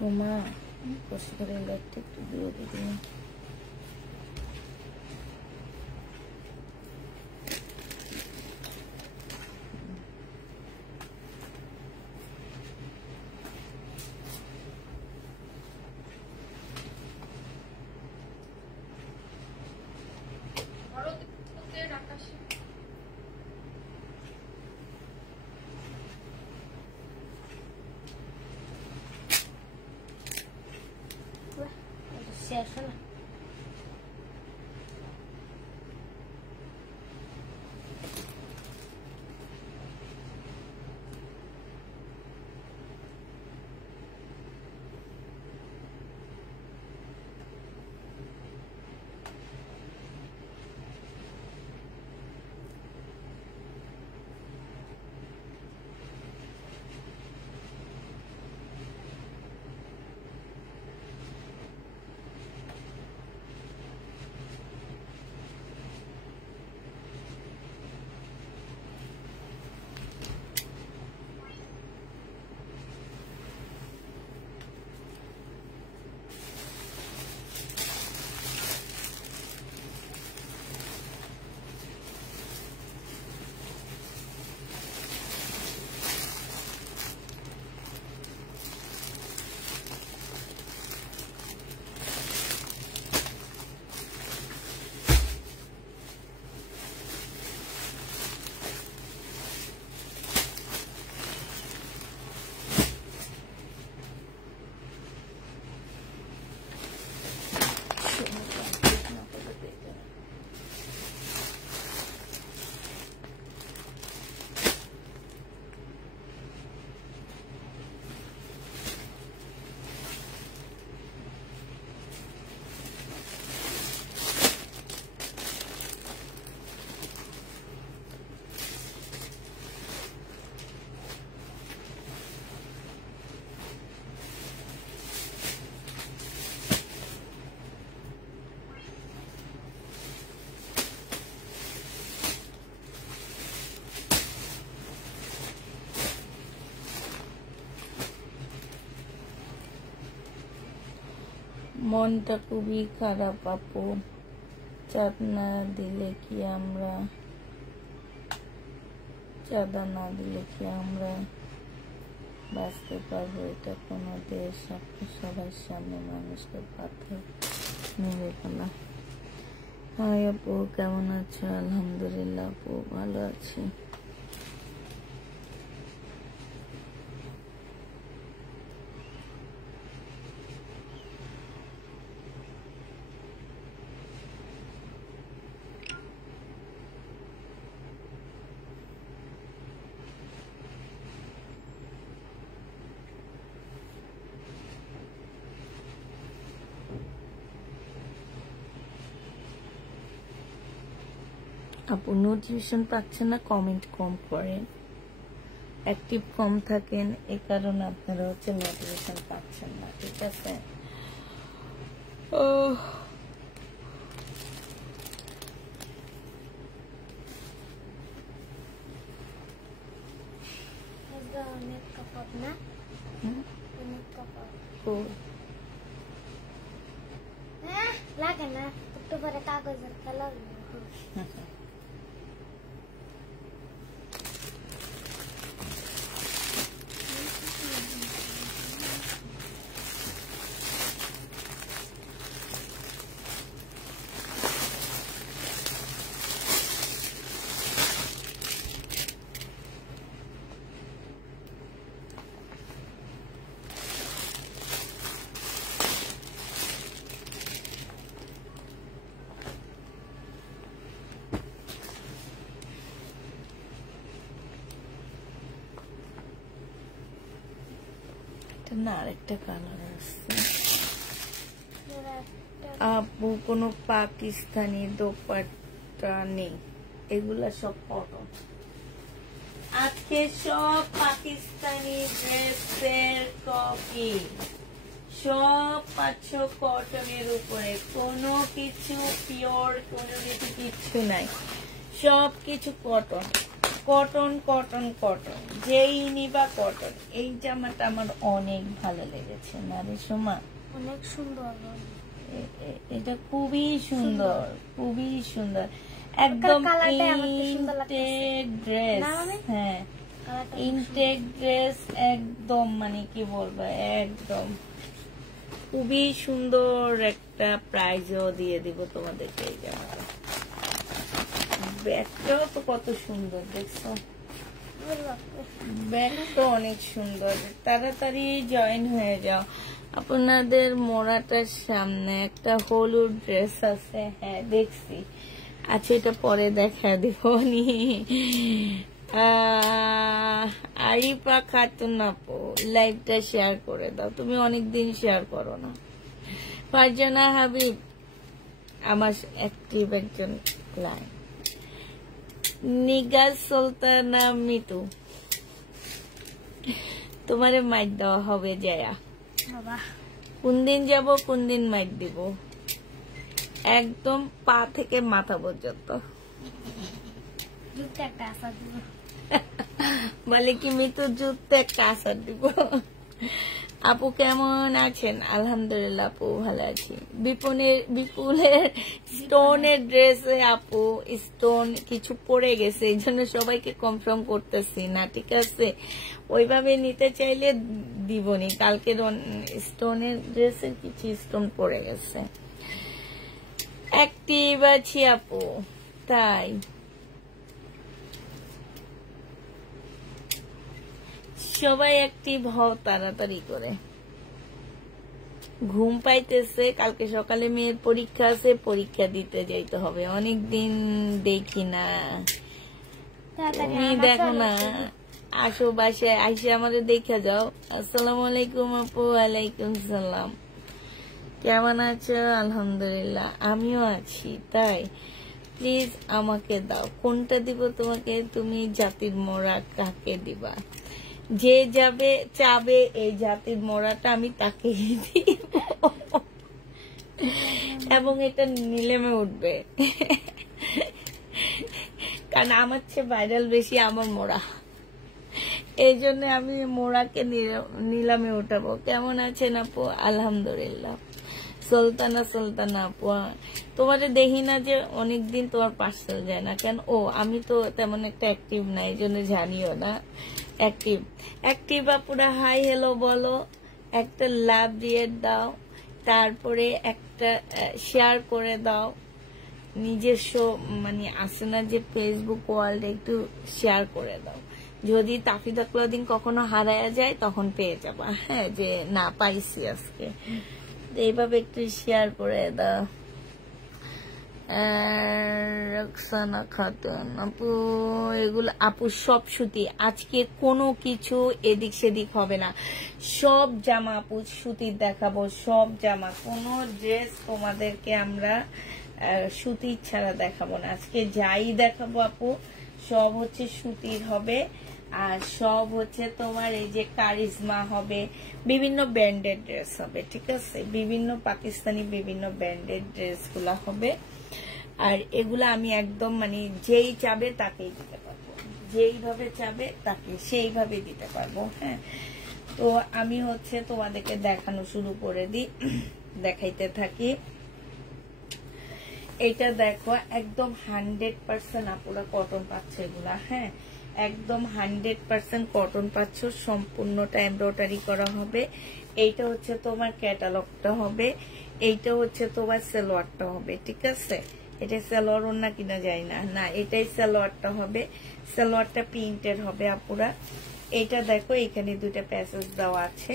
সোমা কষ্ট করে লাইটটা একটু দিয়ে দিবি। শেষ না মনটা খুবই খারাপ আপু, চাঁদা না দিলে কি আমরা বাঁচতে পারবো? এটা কোনো দেশ? আপনি সবার সামনে মানুষকে পাথর মেরে ফেলা। হাই আপু, কেমন আছো? আলহামদুলিল্লাহ আপু, ভালো আছি। আপু নোটিফিকেশন পাচ্ছেন না, কমেন্ট কম করেন, অ্যাক্টিভ কম থাকেন, এই কারণে আপনারা নোটিফিকেশন পাচ্ছেন না, ঠিক আছে? লাগে না একটু পরে কাগজের খেলা না, আরেকটা কালার আছে আপু, কোনো পাকিস্তানি দোপাট্টা নেই, এগুলা সব কটন। আজকে সব পাকিস্তানি ড্রেসের কপি, সব 500 কটনের উপরে, কোনো কিছু পিওর, কোনো কিছু কিচ্ছু নাই, সব কিছু কটন। কটন কটন কটন, যেই নিবা কটন। এই জামাটা আমার অনেক ভালো লেগেছে না রে সোমা? অনেক সুন্দর। এটা খুবই সুন্দর, খুবই সুন্দর, একদম ইনটেক ড্রেস। হ্যাঁ, ইনটেক ড্রেস, একদম মানে কি বলবো, একদম খুবই সুন্দর একটা প্রাইজও দিয়ে দিব তোমাদেরকে এই জামাটা। ব্যাগটাও তো কত সুন্দর, দেখছো? ব্যাগটা অনেক সুন্দর। তাড়াতাড়ি জয়েন হয়ে যাও। আপনাদের মোড়াটার সামনে একটা হলুদ ড্রেস আছে, হ্যাঁ দেখছি। আচ্ছা, এটা পরে দেখা দিব নি। আরিফা খাতুন আপু, লাইভটা শেয়ার করে দাও, তুমি অনেকদিন শেয়ার করো না। ফারজানা হাবিব আমার অ্যাক্টিভ একজন ক্লায়েন্ট। নিগাজ সুলতানা মিতু, তোমারে মাইট দেওয়া হবে জায়া। কোন দিন যাব, কোন দিন মাইট দিব, একদম পা থেকে মাথা পর্যন্ত। বলে কি মিতু জুতে একটা আসার দিব। আপু কেমন আছেন? আলহামদুলিল্লাহ আপু ভালো আছি। বিপুলের স্টোনের ড্রেসে আপু স্টোন কিছু পড়ে গেছে, এই জন্য সবাইকে কনফার্ম করতেছি না, ঠিক আছে? ওইভাবে নিতে চাইলে দিবনি। কালকে স্টোনের ড্রেসের কিছু স্টোন পড়ে গেছে। অ্যাক্টিভ আছি আপু, তাই সবাই অ্যাক্টিভ হও তাড়াতাড়ি করে। ঘুম পাইতেছে, কালকে সকালে মেয়ের পরীক্ষা আছে, পরীক্ষা দিতে যাইতে হবে। অনেকদিন দেখি না, তুমি দেখো না, আসো বাসায় আইসে আমাদের দেখা যাও। আসসালামু আলাইকুম আপু। ওয়ালাইকুম সালাম, কেমন আছো? আলহামদুলিল্লাহ, আমিও আছি। তাই প্লিজ আমাকে দাও। কোনটা দিব তোমাকে? তুমি জাতির মোড়া কাকে দিবা? যে যাবে চাবে এই জাতির মোড়াটা আমি তাকে দিব, এবং এটা নিলেমে উঠবে, কারণ আমার চেয়ে ভাইরাল বেশি আমার মোড়া। এই জন্য আমি মোড়াকে নিলামে উঠাবো। কেমন আছেন আপু? আলহামদুলিল্লাহ। সুলতানা আপু, তোমাদের দেখি না যে অনেকদিন, তোমার পার্সেল যায় না কেন? ও, আমি তো তেমন একটা অ্যাক্টিভ না, এই জন্য জানিও না। অ্যাক্টিভ আপুরা হাই হ্যালো বলো, একটা লাভ দিয়ে দাও, তারপরে একটা শেয়ার করে দাও। নিজস্ব মানে আসে না যে ফেসবুক ওয়ার্ল্ডে, একটু শেয়ার করে দাও। যদি তাফিদা ক্লোদিং কখনো হারায়া যায় তখন পেয়ে যাবা, হ্যাঁ, যে না পাইছি আজকে। এইভাবে একটু শেয়ার করে দাও। রক্সানা খাতুন আপু, এগুলো আপু সব সুতি, আজকে কোনো কিছু এদিক সেদিক হবে না। সব জামা আপু সুতির দেখাবো, সব জামা, কোনো ড্রেস তোমাদেরকে আমরা সুতির ছাড়া দেখাবো না। আজকে যাই দেখাবো আপু সব হচ্ছে সুতির হবে, আর সব হচ্ছে তোমার এই যে কারিজমা হবে, বিভিন্ন ব্র্যান্ডেড ড্রেস হবে, ঠিক আছে? বিভিন্ন পাকিস্তানি বিভিন্ন ব্র্যান্ডেড ড্রেস গুলা হবে। আর এগুলা আমি একদম মানে যেই চাবে তাকেই দিতে পারবো, যেইভাবে চাবে তাকে সেইভাবে দিতে পারবো, হ্যাঁ। তো আমি হচ্ছে তোমাদেরকে দেখানো শুরু করে দিই, দেখাইতে থাকি। এটা দেখো, একদম 100% আপুরা কটন পাচ্ছে এগুলা, হ্যাঁ, একদম 100% কটন পাচ্ছ, সম্পূর্ণটা এমব্রয়ডারি করা হবে। এইটা হচ্ছে তোমার ক্যাটালগটা হবে, এইটা হচ্ছে তোমার সালোয়ারটা হবে, ঠিক আছে? এটা সালোয়ার ওড়না কিনা যায় না, না এটাই সালোয়ারটা হবে। সালোয়ারটা প্রিন্টের হবে আপুরা। এটা দেখো, এখানে দুইটা প্যাসেজ দেওয়া আছে,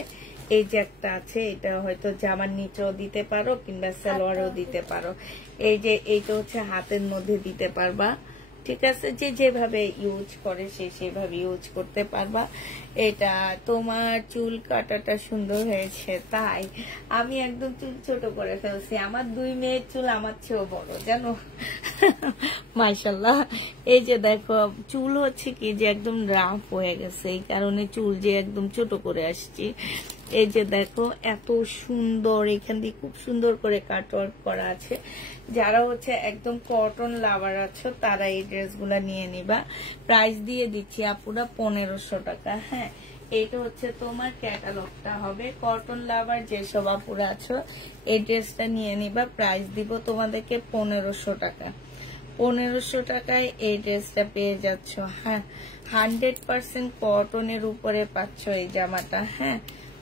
এই যে একটা আছে, এটা হয়তো জামার নিচেও দিতে পারো কিংবা সালোয়ারও দিতে পারো। এই যে এইটা হচ্ছে হাতের মধ্যে দিতে পারবা, ঠিক আছে? যে যেভাবে ইউজ করে সে সেভাবে ইউজ করতে পারবা। এটা তোমার চুল কাটাটা সুন্দর হয়েছে, তাই আমি একদম চুল ছোট করে ফেলছি। আমার দুই মেয়ের চুল আমার চেয়েও বড়, জানো? মাশাআল্লাহ। এই যে দেখো চুল হচ্ছে কি যে একদম রাফ হয়ে গেছে, এই কারণে চুল যে একদম ছোট করে আসছি। এই যে দেখো এত সুন্দর, এখান দিয়ে খুব সুন্দর করে কাটওয়ার্ক করা আছে। যারা হচ্ছে একদম কটন লাভার আছো তারা এই ড্রেসগুলা নিয়ে নিবা। প্রাইস দিয়ে দিচ্ছি আপুরা 1500 টাকা। হ্যাঁ, এটা হচ্ছে তোমার ক্যাটালগটা হবে। কটন লাভার যেসব আপুরা আছো এই ড্রেসটা নিয়ে নিবা। প্রাইস দিব তোমাদেরকে 1500 টাকা। 1500 টাকায় এই ড্রেসটা পেয়ে যাচ্ছ। হ্যাঁ, 100% কটনের উপরে পাচ্ছ এই জামাটা। হ্যাঁ,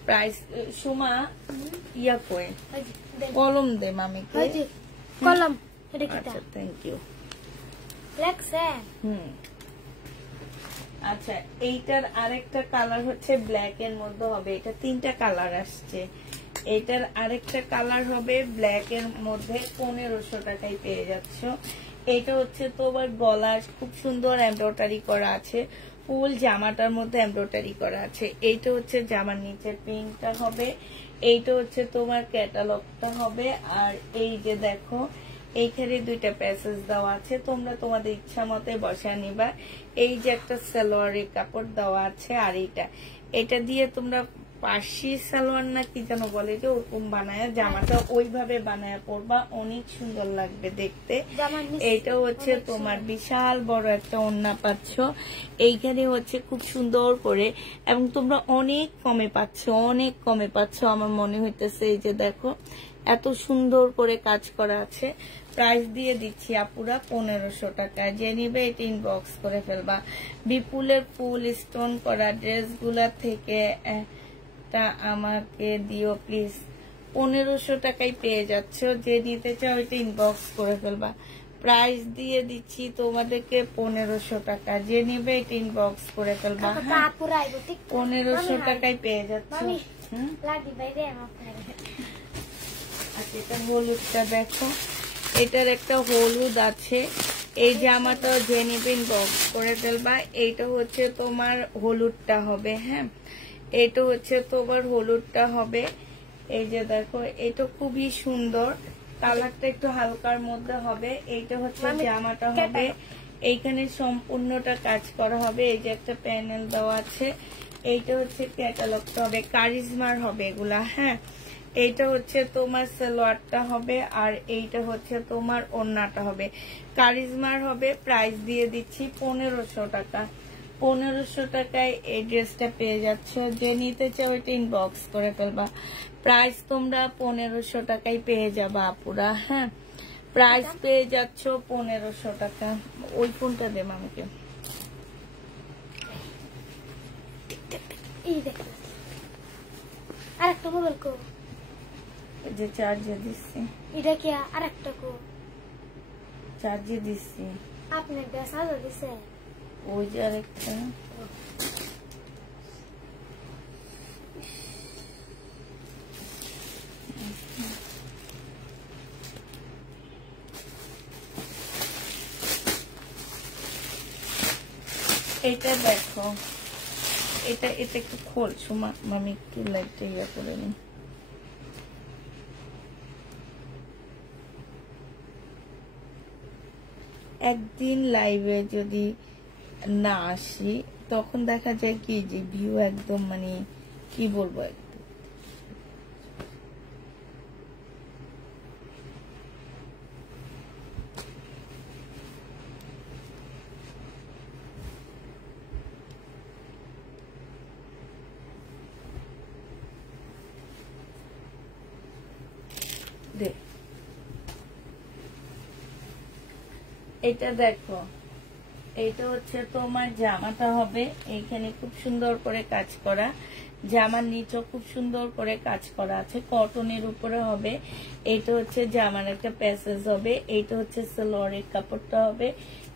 প্রাইস সুমা ইয়া কই কলম দে মামিকে। কলম এটা কি? আচ্ছা, থ্যাংক ইউ। লাগছে? আচ্ছা, এইটার আরেকটা কালার হচ্ছে ব্ল্যাক এর মধ্যে হবে। এটা 3টা কালার আসছে। এটার আরেকটা কালার হবে ব্ল্যাক এর মধ্যে। 1500 টাকায় পেয়ে যাচ্ছ। এটা হচ্ছে তোমার গলার খুব সুন্দর এমব্রয়ডারি করা আছে, ফুল জামাটার মধ্যে এমব্রয়ডারি করা আছে। এইটা হচ্ছে জামার নিচের প্রিন্টটা হবে। এইটা হচ্ছে তোমার ক্যাটালগটা হবে। আর এই যে দেখো এইখানে 2টা প্যাসেজ দেওয়া আছে, তোমরা তোমাদের ইচ্ছা মতে বসা নিবা। এই যে একটা সালোয়ারের কাপড় দেওয়া আছে, আর এটা দিয়ে তোমরা পার্সি সালোয়ার না কি যেন বলে যে ওরকম বানায় জামাটা ওইভাবে বানায় পরবা, অনেক সুন্দর লাগবে দেখতে। এইটা হচ্ছে তোমার বিশাল বড় একটা ওড়না পাচ্ছ। এইখানে হচ্ছে খুব সুন্দর করে, এবং তোমরা অনেক কমে পাচ্ছ, অনেক কমে পাচ্ছ আমার মনে হইতেছে। এই যে দেখো এত সুন্দর করে কাজ করা আছে। প্রাইস দিয়ে দিচ্ছি আপুরা 1500 টাকা। যে নিবে এটা ইনবক্স করে ফেলবা। বিপুলের ফুল স্টোন করা ড্রেসগুলা থেকে তা আমাকে দিও প্লিজ। 1500 টাকায় পেয়ে যাচ্ছ। যে নিতে চাও এটা ইনবক্স করে ফেলবা। প্রাইস দিয়ে দিচ্ছি তোমাদেরকে 1500 টাকা। যে নিবে এটা ইনবক্স করে ফেলবা। 1500 টাকায় পেয়ে যাচ্ছ। আচ্ছা, এটা হলুদটা দেখো, এটার একটা হলুদ আছে। এই জামাটা যে নিবে ইনবক্স করে ফেলবা। এইটা হচ্ছে তোমার হলুদটা হবে। হ্যাঁ, এটা হচ্ছে তোমার হলুদটা হবে। এই যে দেখো এটা খুবই সুন্দর, কালারটা একটু হালকার মধ্যে হবে। এইটা হচ্ছে জামাটা হবে। এইখানে সম্পূর্ণটা কাজ করা হবে। এই যে একটা প্যানেল দেওয়া আছে। এইটা হচ্ছে ক্যাটালগটা হবে, কারিজমার হবে এগুলা। হ্যাঁ, এইটা হচ্ছে তোমার সালোয়ারটা হবে, আর এইটা হচ্ছে তোমার ওড়নাটা হবে, কারিজমার হবে। প্রাইস দিয়ে দিচ্ছি 1500 টাকা। 1500 টাকায় এই ড্রেসটা পেয়ে যাচ্ছ। যে নিতে চাও ওইটা ইনবক্স করে ফেলবা। প্রাইস তোমরা 1500 টাকায় পেয়ে যাবা আপুরা। হ্যাঁ, প্রাইস পেয়ে যাচ্ছ 1500 টাকা। ওই ফোনটা দে মামিকে। আরেকটা মোবাইল কো, যে চার্জে দিচ্ছি। এটা কি আরেকটা কো? চার্জে দিচ্ছি। আপনি বেসাজো দিছে? ওই যে আরেকটা। এটা দেখো, এটা একটু খোলছো মামি, একটু লাইটটা ইয়ে করে নি। একদিন লাইভে যদি না আসি তখন দেখা যায় কি যে ভিউ একদম মানে কি বলবো, এটা দেখো, এটা হচ্ছে তোমার জামাটা হবে। এইখানে খুব সুন্দর করে কাজ করা, জামার নিচেও খুব সুন্দর করে কাজ করা আছে, কটনের উপরে হবে। এইটা হচ্ছে জামার একটা প্যাসেজ হবে। এইটা হচ্ছে সালোয়ারের কাপড়টা হবে।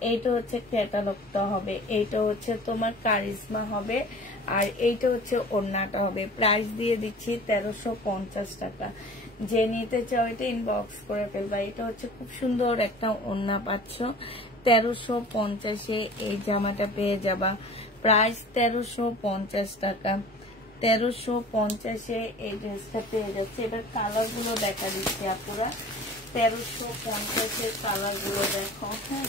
এইটা হচ্ছে ক্যাটালগটা হবে। এইটা হচ্ছে তোমার কারিজমা হবে, আর এইটা হচ্ছে ওড়নাটা হবে। প্রাইস দিয়ে দিচ্ছি 1350 টাকা। যে নিতে চাও এটা ইনবক্স করে ফেলবা। এটা হচ্ছে খুব সুন্দর একটা ওড়না পাচ্ছ। 1350-এ এই জামাটা পেয়ে যাবা। প্রাইস 1350 টাকা। 1350-এ এই ড্রেসটা পেয়ে যাচ্ছে। এবার কালার গুলো দেখা দিচ্ছি আপুরা। 1350-এর কালার গুলো দেখো। হ্যাঁ,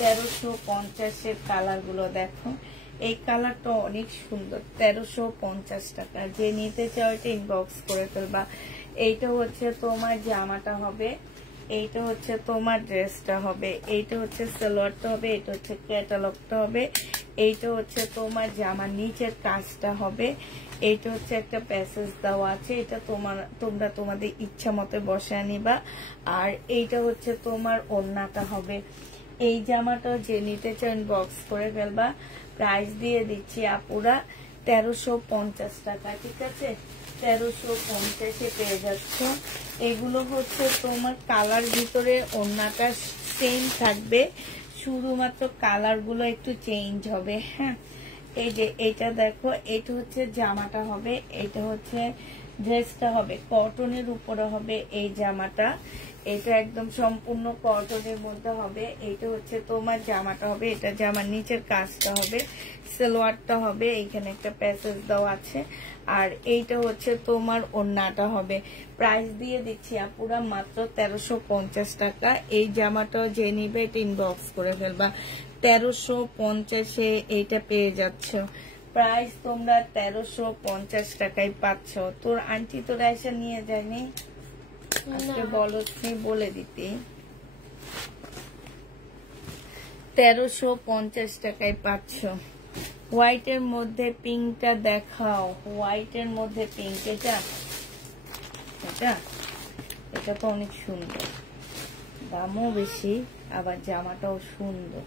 1350-এর কালার গুলো দেখো। এই কালারটা অনেক সুন্দর, 1350 টাকা। যে নিতে চাও এটা ইনবক্স করে ফেলবা। এইটা হচ্ছে তোমার জামাটা হবে, এইটা হচ্ছে তোমার ড্রেসটা হবে, এইটা হচ্ছে সালোয়ারটা হবে, এটা হচ্ছে ক্যাটালগটা হবে, এইটা হচ্ছে তোমার জামার নিচের কাজটা হবে, এইটা হচ্ছে একটা প্যাসেজ দেওয়া আছে, এটা তোমরা তোমাদের ইচ্ছা মতো বসায় নিবা। আর এইটা হচ্ছে তোমার ওড়নাটা হবে। এই জামাটা যে নিতে চাও ইনবক্স করে ফেলবা। প্রাইস দিয়ে দিচ্ছি আপুরা 1350 টাকা, ঠিক আছে? 1350-এ পেয়ে যাচ্ছ। এগুলো হচ্ছে তোমার কালার ভিতরে ওড়নাটা সেম থাকবে, শুধুমাত্র কালার গুলো একটু চেঞ্জ হবে। হ্যাঁ, এই যে এটা দেখো, এটা হচ্ছে জামাটা হবে, এটা হচ্ছে ড্রেসটা হবে, কটনের উপরে হবে এই জামাটা। এটা একদম সম্পূর্ণ কটনের মধ্যে হবে। এটা হচ্ছে তোমার জামাটা হবে, এটা জামার নিচের কাজটা হবে, সালোয়ারটা হবে, এইখানে একটা প্যাসেজ দেওয়া আছে। আর এইটা হচ্ছে তোমার ওড়নাটা হবে। প্রাইস দিয়ে দিচ্ছি আপুরা মাত্র 1350 টাকা। এই জামাটাও যে নিবে এটা ইনবক্স করে ফেলবা। 1350-এ এইটা পেয়ে যাচ্ছ। প্রাইস তোমরা 1350 টাকায় পাচ্ছ। তোর আন্টি তোর এসে নিয়ে যায়নি আজকে? বলো, তুমি বলে দিতে। 1350 টাকায় পাচ্ছ। হোয়াইটের মধ্যে পিঙ্কটা দেখাও, হোয়াইটের মধ্যে পিঙ্ক। এটা এটা এটা তো অনেক সুন্দর, দামও বেশি, আবার জামাটাও সুন্দর।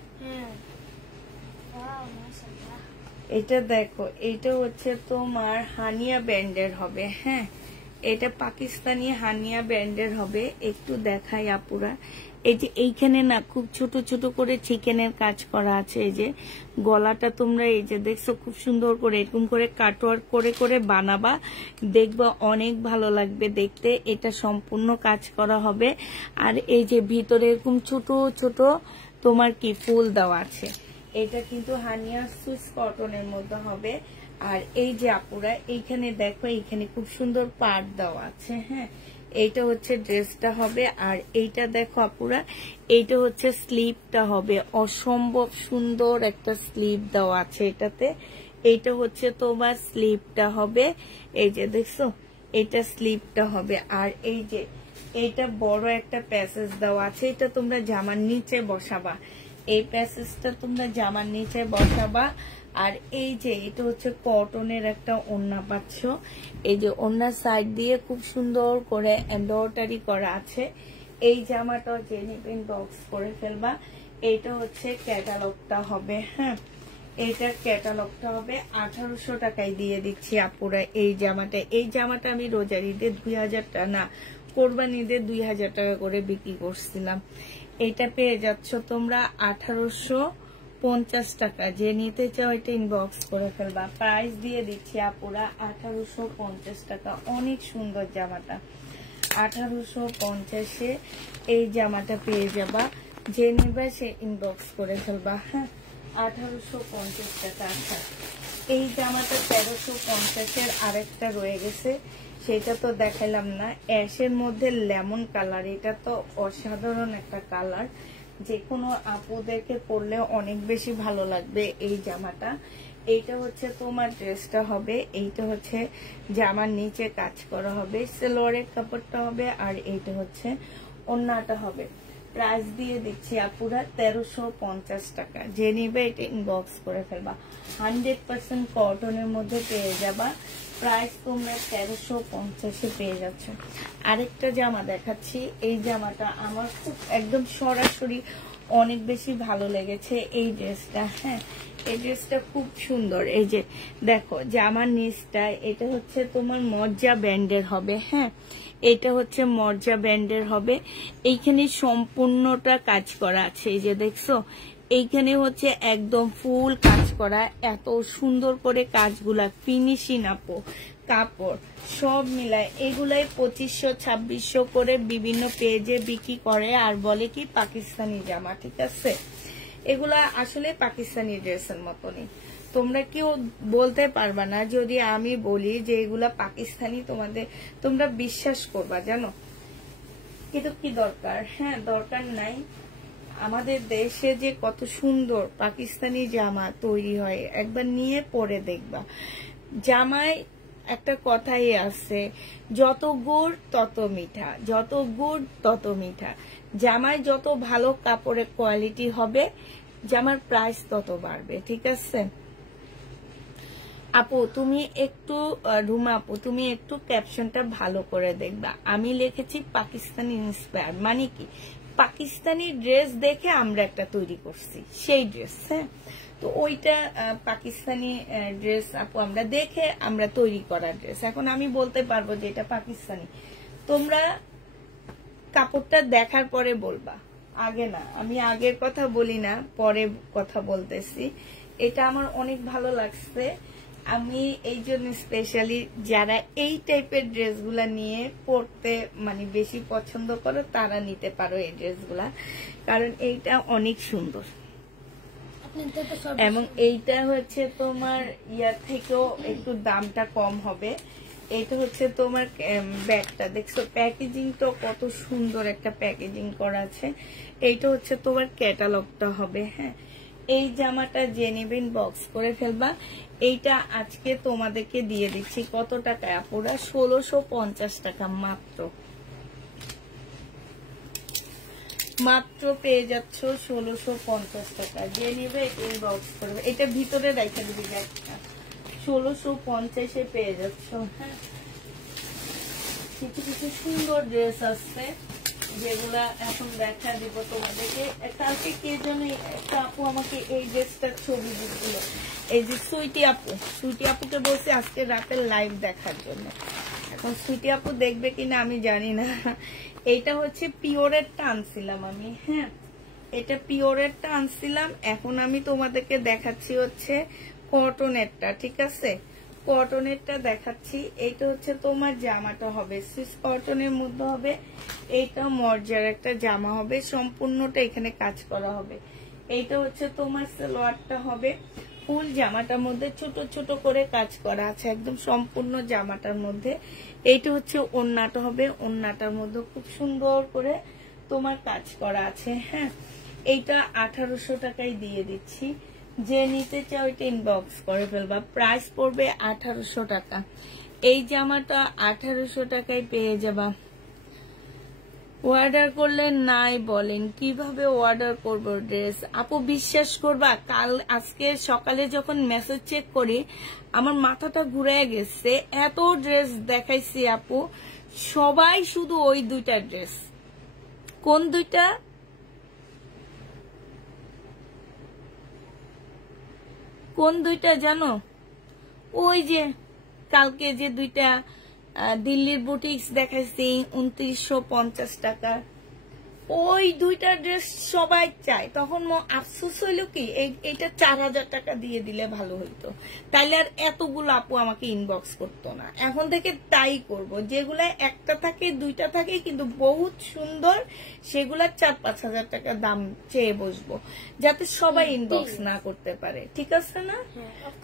এটা দেখো, এটা হচ্ছে তোমার হানিয়া ব্যান্ডের হবে। হ্যাঁ, এটা পাকিস্তানি হানিয়া ব্যান্ডের হবে। একটু দেখাই আপুরা, এই যে এইখানে না খুব ছোট ছোট করে চিকেনের কাজ করা আছে। এই যে গলাটা তোমরা এই যে দেখছো খুব সুন্দর করে এরকম করে কাটওয়ার্ক করে করে বানাবা, দেখবা অনেক ভালো লাগবে দেখতে। এটা সম্পূর্ণ কাজ করা হবে। আর এই যে ভিতরে এরকম ছোট ছোট তোমার কি ফুল দেওয়া আছে। এটা কিন্তু হানিয়া সুইস কটনের মধ্যে হবে। আর এই যে আপুরা এইখানে দেখো, এইখানে খুব সুন্দর পাড় দেওয়া আছে। হ্যাঁ, এইটা হচ্ছে ড্রেসটা হবে। আর এইটা দেখো আপুরা, এইটা হচ্ছে স্লিভটা হবে, অসম্ভব সুন্দর একটা স্লিভ দেওয়া আছে এটাতে। এইটা হচ্ছে তোমার স্লিভটা হবে, এই যে দেখছো এটা স্লিভটা হবে। আর এই যে এইটা বড় একটা প্যাসেজ দেওয়া আছে, এটা তোমরা জামার নিচে বসাবা। এই প্যাসেজটা তোমরা জামার নিচে বসাবা। আর এই যে এটা হচ্ছে কটনের একটা ওড়না পাচ্ছ। এই যে ওড়নার সাইড দিয়ে খুব সুন্দর করে এমব্রয়ডারি করা আছে। এই জামাটা যে নিবেন বক্স করে ফেলবা। এইটা হচ্ছে ক্যাটালগটা হবে। হ্যাঁ, এইটার ক্যাটালগটা হবে 1800 টাকায় দিয়ে দিচ্ছি আপুরা এই জামাটা। এই জামাটা আমি রোজার ঈদে 2000 টাকা না, কোরবানি ঈদে 2000 টাকা করে বিক্রি করছিলাম। এটা পেয়ে যাচ্ছ তোমরা 1850 টাকা। যে নিতে চাও এটা ইনবক্স করে ফেলবা। প্রাইস দিয়ে দিচ্ছি আপুরা 1850 টাকা। অনেক সুন্দর জামাটা, 1850-এ এই জামাটা পেয়ে যাবা। যে নেবা সে ইনবক্স করে ফেলবা। হ্যাঁ, 1850 টাকা। আচ্ছা, এই জামাটা 1350-এর আরেকটা রয়ে গেছে, সেটা তো দেখাইলাম না। অ্যাশের মধ্যে লেমন কালার, এটা তো অসাধারণ একটা কালার, যে কোনো আপুদেরকে পরলে অনেক বেশি ভালো লাগবে এই জামাটা। এইটা হচ্ছে তোমার ড্রেসটা হবে, এইটা হচ্ছে জামার নিচে কাজ করা হবে, সালোয়ারের কাপড়টা হবে। আর এইটা হচ্ছে ওড়নাটা হবে। প্রাইস দিয়ে দিচ্ছি আপুরা 1350 টাকা। যে নিবে এটা ইনবক্স করে ফেলবা। 100% কটনের মধ্যে পেয়ে যাবা। প্রাইস তোমরা 1350-এ পেয়ে যাচ্ছ। আরেকটা জামা দেখাচ্ছি। এই জামাটা আমার খুব একদম সরাসরি অনেক বেশি ভালো লেগেছে এই ড্রেসটা। হ্যাঁ, এই ড্রেসটা খুব সুন্দর। এই যে দেখো জামার নিচটা, এটা হচ্ছে তোমার মর্জা ব্যান্ডের হবে। হ্যাঁ, এটা হচ্ছে মর্জা ব্যান্ডের হবে। এইখানে সম্পূর্ণটা কাজ করা আছে। এই যে দেখছো এইখানে হচ্ছে একদম ফুল কাজ করা, এত সুন্দর করে কাজগুলা ফিনিশিং আপো, কাপড় সব মিলায় এগুলাই 2500-2600 করে বিভিন্ন পেজে বিক্রি করে। আর বলে কি পাকিস্তানি জামা, ঠিক আছে? এগুলা আসলে পাকিস্তানি ড্রেসের মতনই। তোমরা কেউ বলতে পারবা না যদি আমি বলি যে এগুলা পাকিস্তানি, তোমরা বিশ্বাস করবা। জানো কিন্তু কি দরকার? হ্যাঁ, দরকার নাই। আমাদের দেশে যে কত সুন্দর পাকিস্তানি জামা তৈরি হয়, একবার নিয়ে পরে দেখবা। জামায় একটা কথাই আছে, যত গুড় তত মিঠা, যত গুড় তত মিঠা। জামায় যত ভালো কাপড়ের কোয়ালিটি হবে, জামার প্রাইস তত বাড়বে। ঠিক আছে আপু, তুমি একটু রুমা আপু, তুমি একটু ক্যাপশনটা ভালো করে দেখবা। আমি লিখেছি পাকিস্তানি ইন্সপায়ার, মানে কি পাকিস্তানি ড্রেস দেখে আমরা একটা তৈরি করছি, সেই ড্রেস। হ্যাঁ, তো ওইটা পাকিস্তানি ড্রেস আপু আমরা দেখে আমরা তৈরি করা ড্রেস। এখন আমি বলতে পারবো যে এটা পাকিস্তানি, তোমরা কাপড়টা দেখার পরে বলবা, আগে না। আমি আগের কথা বলি না, পরে কথা বলতেছি। এটা আমার অনেক ভালো লাগছে। আমি এই জন্য স্পেশালি যারা এই টাইপের ড্রেসগুলা নিয়ে পরতে মানে বেশি পছন্দ করো তারা নিতে পারো এই ড্রেসগুলা, কারণ এইটা অনেক সুন্দর। এবং এইটা হচ্ছে তোমার ইয়ার থেকেও একটু দামটা কম হবে। এইটা হচ্ছে তোমার ব্যাগটা দেখছো, প্যাকেজিং তো কত সুন্দর একটা প্যাকেজিং করা আছে। এইটা হচ্ছে তোমার ক্যাটালগটা হবে। হ্যাঁ, এই জামাটা যে নেবেন বক্স করে ফেলবা। এইটা আজকে তোমাদেরকে দিয়ে দিচ্ছি কত টাকায় আপুরা? 1650 টাকা মাত্র। মাত্র পেয়ে যাচ্ছ 1650 টাকা। যে নেবে এই বক্স করবে, এটা ভিতরে রেখে দিবি একটা। 1650-এ পেয়ে যাচ্ছ। হ্যাঁ, কিছু কিছু সুন্দর ড্রেস আছে যেগুলা এখন দেখা দিব তোমাদেরকে। কালকে কে যেন একটা আপু আমাকে এই ড্রেসটার ছবি দিচ্ছিল, এই যে সুইটি আপু। সুইটি আপুকে বলছি আজকে রাতের লাইভ দেখার জন্য। এখন সুইটি আপু দেখবে কিনা আমি জানি না। এইটা হচ্ছে পিওরেরটা আনছিলাম আমি। হ্যাঁ, এটা পিওরেরটা আনছিলাম। এখন আমি তোমাদেরকে দেখাচ্ছি হচ্ছে কটনেরটা। ঠিক আছে, কটনেরটা দেখাচ্ছি। এইটা হচ্ছে তোমার জামাটা হবে সুইস কটনের মধ্যে হবে। এইটা মর্যার একটা জামা হবে, সম্পূর্ণটা এখানে কাজ করা হবে। এইটা হচ্ছে তোমার সালোয়ারটা হবে, ফুল জামাটার মধ্যে ছোট ছোট করে কাজ করা আছে একদম সম্পূর্ণ জামাটার মধ্যে। এইটা হচ্ছে ওড়নাটা হবে, ওড়নাটার মধ্যে খুব সুন্দর করে তোমার কাজ করা আছে। হ্যাঁ, এইটা 1800 টাকায় দিয়ে দিচ্ছি। যে নিতে চাও এটা ইনবক্স করে ফেলবা। প্রাইস পড়বে 1800 টাকা। এই জামাটা 1800 টাকায় পেয়ে যাবা। অর্ডার করলে নাই বলেন, কিভাবে অর্ডার করব ড্রেস? আপু বিশ্বাস করবা, আজকে সকালে যখন মেসেজ চেক করি আমার মাথাটা ঘুরে গেছে। এত ড্রেস দেখাইছি আপু, সবাই শুধু ওই দুইটা ড্রেস। কোন দুইটা? কোন দুইটা জানো? ওই যে কালকে যে দুইটা দিল্লির বুটিক্স দেখাইছি 2950 টাকা, ওই দুইটা ড্রেস সবাই চায়। তখন আফসোস হইল কি এইটা 4000 টাকা দিয়ে দিলে ভালো হইতো, তাইলে আর এতগুলো আপু আমাকে ইনবক্স করতো না। এখন থেকে তাই করব, যেগুলা একটা থাকে দুইটা থাকে কিন্তু বহুত সুন্দর, সেগুলা 4-5 হাজার টাকা দাম চেয়ে বসবো, যাতে সবাই ইনবক্স না করতে পারে। ঠিক আছে না?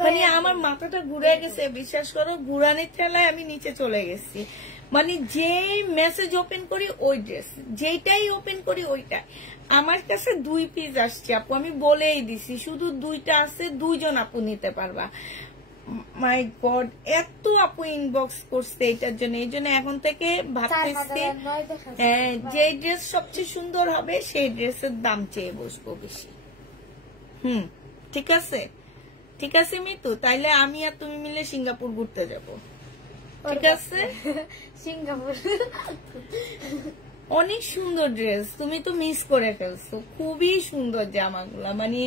মানে আমার মাথাটা ঘুরে গেছে, বিশ্বাস করো, ঘুরানির ঠেলায় আমি নিচে চলে গেছি। মানে যে মেসেজ ওপেন করি ওই ড্রেস, যেটাই ওপেন করি ওইটা। আমার কাছে 2 পিস আসছে আপু, আমি বলেই দিছি শুধু 2টা আছে, 2 জন আপু নিতে পারবা। মাই গড, এত আপু ইনবক্স করছে এটার জন্য। এই জন্য এখন থেকে ভাবতেছি যে ড্রেস সবচেয়ে সুন্দর হবে সেই ড্রেসের দাম চেয়ে বসবো বেশি। ঠিক আছে, ঠিক আছে মিতু, তাইলে আমি আর তুমি মিলে সিঙ্গাপুর ঘুরতে যাব। ঠিক আছে, সিঙ্গাপুর অনেক সুন্দর ড্রেস, তুমি তো মিস করে ফেলছো। খুবই সুন্দর জামাগুলা, মানে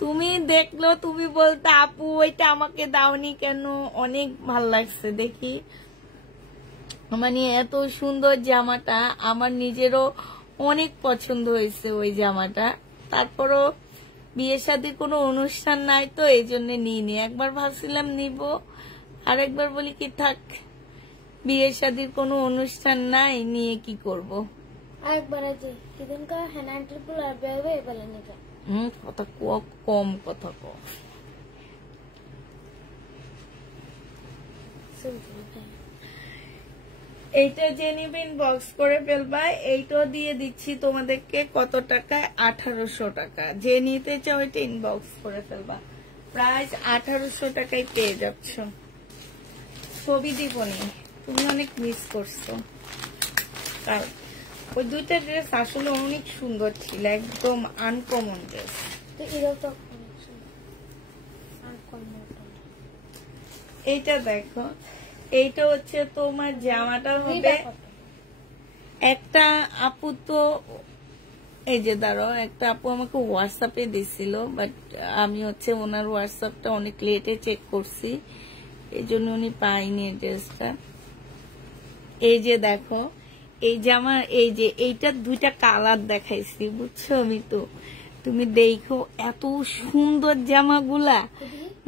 তুমি দেখলো তুমি বলতে আপু ওইটা আমাকে দাওনি কেন? অনেক ভাল লাগছে দেখি, মানে এত সুন্দর জামাটা আমার নিজেরও অনেক পছন্দ হয়েছে ওই জামাটা। তারপরও বিয়ে শাদীর কোনো অনুষ্ঠান নাই তো এই জন্য নিইনি। একবার ভাবছিলাম নিব, আরেকবার বলি কি থাক, বিয়ে শাদীর কোনো অনুষ্ঠান নাই, নিয়ে কি করব। আরেকবার আছে কিদিনকা হ্যান্ডেল গুলো আর বেরবে বলে নিবে। কথা কম কথা কম। এইটা যে নিবেন বক্স করে ফেলবা। এইটাও দিয়ে দিচ্ছি তোমাদেরকে কত টাকায়, 1800 টাকা। যে নিতে চাও এটা ইনবক্স করে ফেলবা, প্রাইস 1800 টাকায় পেয়ে যাচ্ছ। ছবি দিবনি, তুমি অনেক মিস করছো, কারণ ওই দুইটা ড্রেস আসলে অনেক সুন্দর ছিল, একদম আনকমন ড্রেস। তো এটাও তো অনেক সুন্দর। আর কোন মডেল? এইটা দেখো, এইটা হচ্ছে তোমার জামাটা হবে। এটা কত? একটা আপু তো এই যে দাঁড়াও, একটা আপু আমাকে হোয়াটসঅ্যাপে দিছিল, বাট আমি হচ্ছে ওনার হোয়াটসঅ্যাপটা অনেক লেটে চেক করছি, এই জন্য উনি পাইনি এই ড্রেসটা। এই যে দেখো, এই জামা, এই যে এইটার দুইটা কালার দেখাইছি, বুঝছো? আমি তো তুমি দেখো এত সুন্দর জামাগুলা,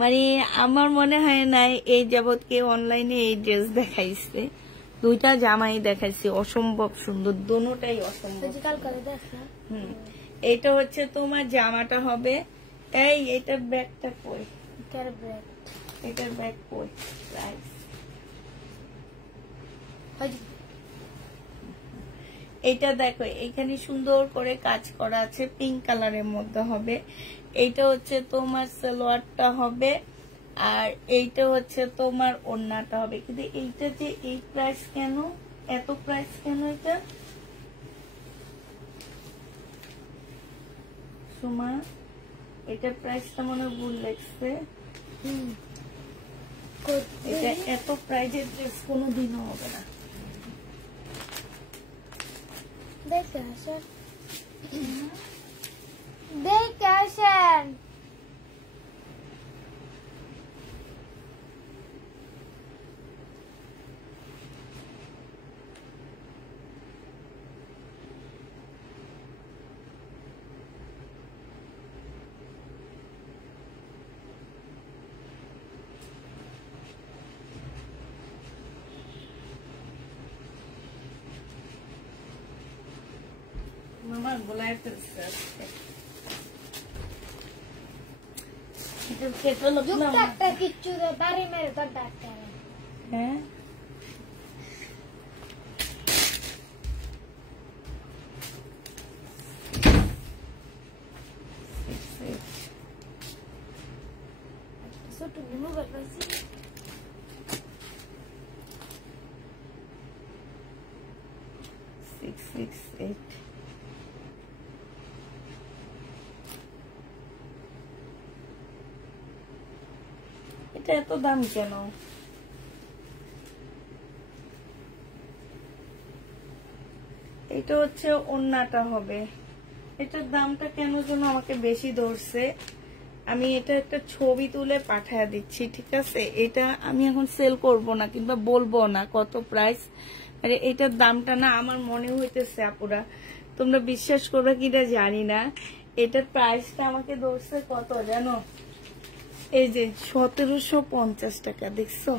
মানে আমার মনে হয় না এই যাবৎ কেউ অনলাইনে এই ড্রেস দেখাইছে। দুইটা জামাই দেখাইছি, অসম্ভব সুন্দর, দোনোটাই অসম্ভব। এটা হচ্ছে তোমার জামাটা হবে। এই এটার ব্যাগটা কই? এটার ব্যাগ কই? প্রাইস এইটা দেখো, এইখানে সুন্দর করে কাজ করা আছে, পিঙ্ক কালারের মধ্যে হবে। এইটা হচ্ছে তোমার সালোয়ারটা হবে, আর এইটা হচ্ছে তোমার ওড়নাটা হবে। কিন্তু এইটা যে এই প্রাইস কেন, এত প্রাইস কেন? এটা সুমা, এটার প্রাইসটা মনে হয় ভুল লেগছে। এটা এত প্রাইজের ড্রেস কোনোদিনও হবে না। দেখে আসেন। মামা গোলায় ফেলছে একটা কিচ্ছু বাড়ি মেরে তোর ডাক্তার। হ্যাঁ, ছোট মোবাইল পাইছি। 668। এটা এত দাম কেন? এটা হচ্ছে ওড়নাটা হবে। এটার দামটা কেন যেন আমাকে বেশি ধরছে। আমি এটা একটা ছবি তুলে পাঠায় দিচ্ছি, ঠিক আছে? এটা আমি এখন সেল করব না কিংবা বলবো না কত প্রাইস। আরে এটার দামটা না আমার মনে হইতেছে আপুরা, তোমরা বিশ্বাস করবে কিনা জানি না, এটার প্রাইসটা আমাকে ধরছে কত জানো? এই যে 1750 টাকা। দেখছো,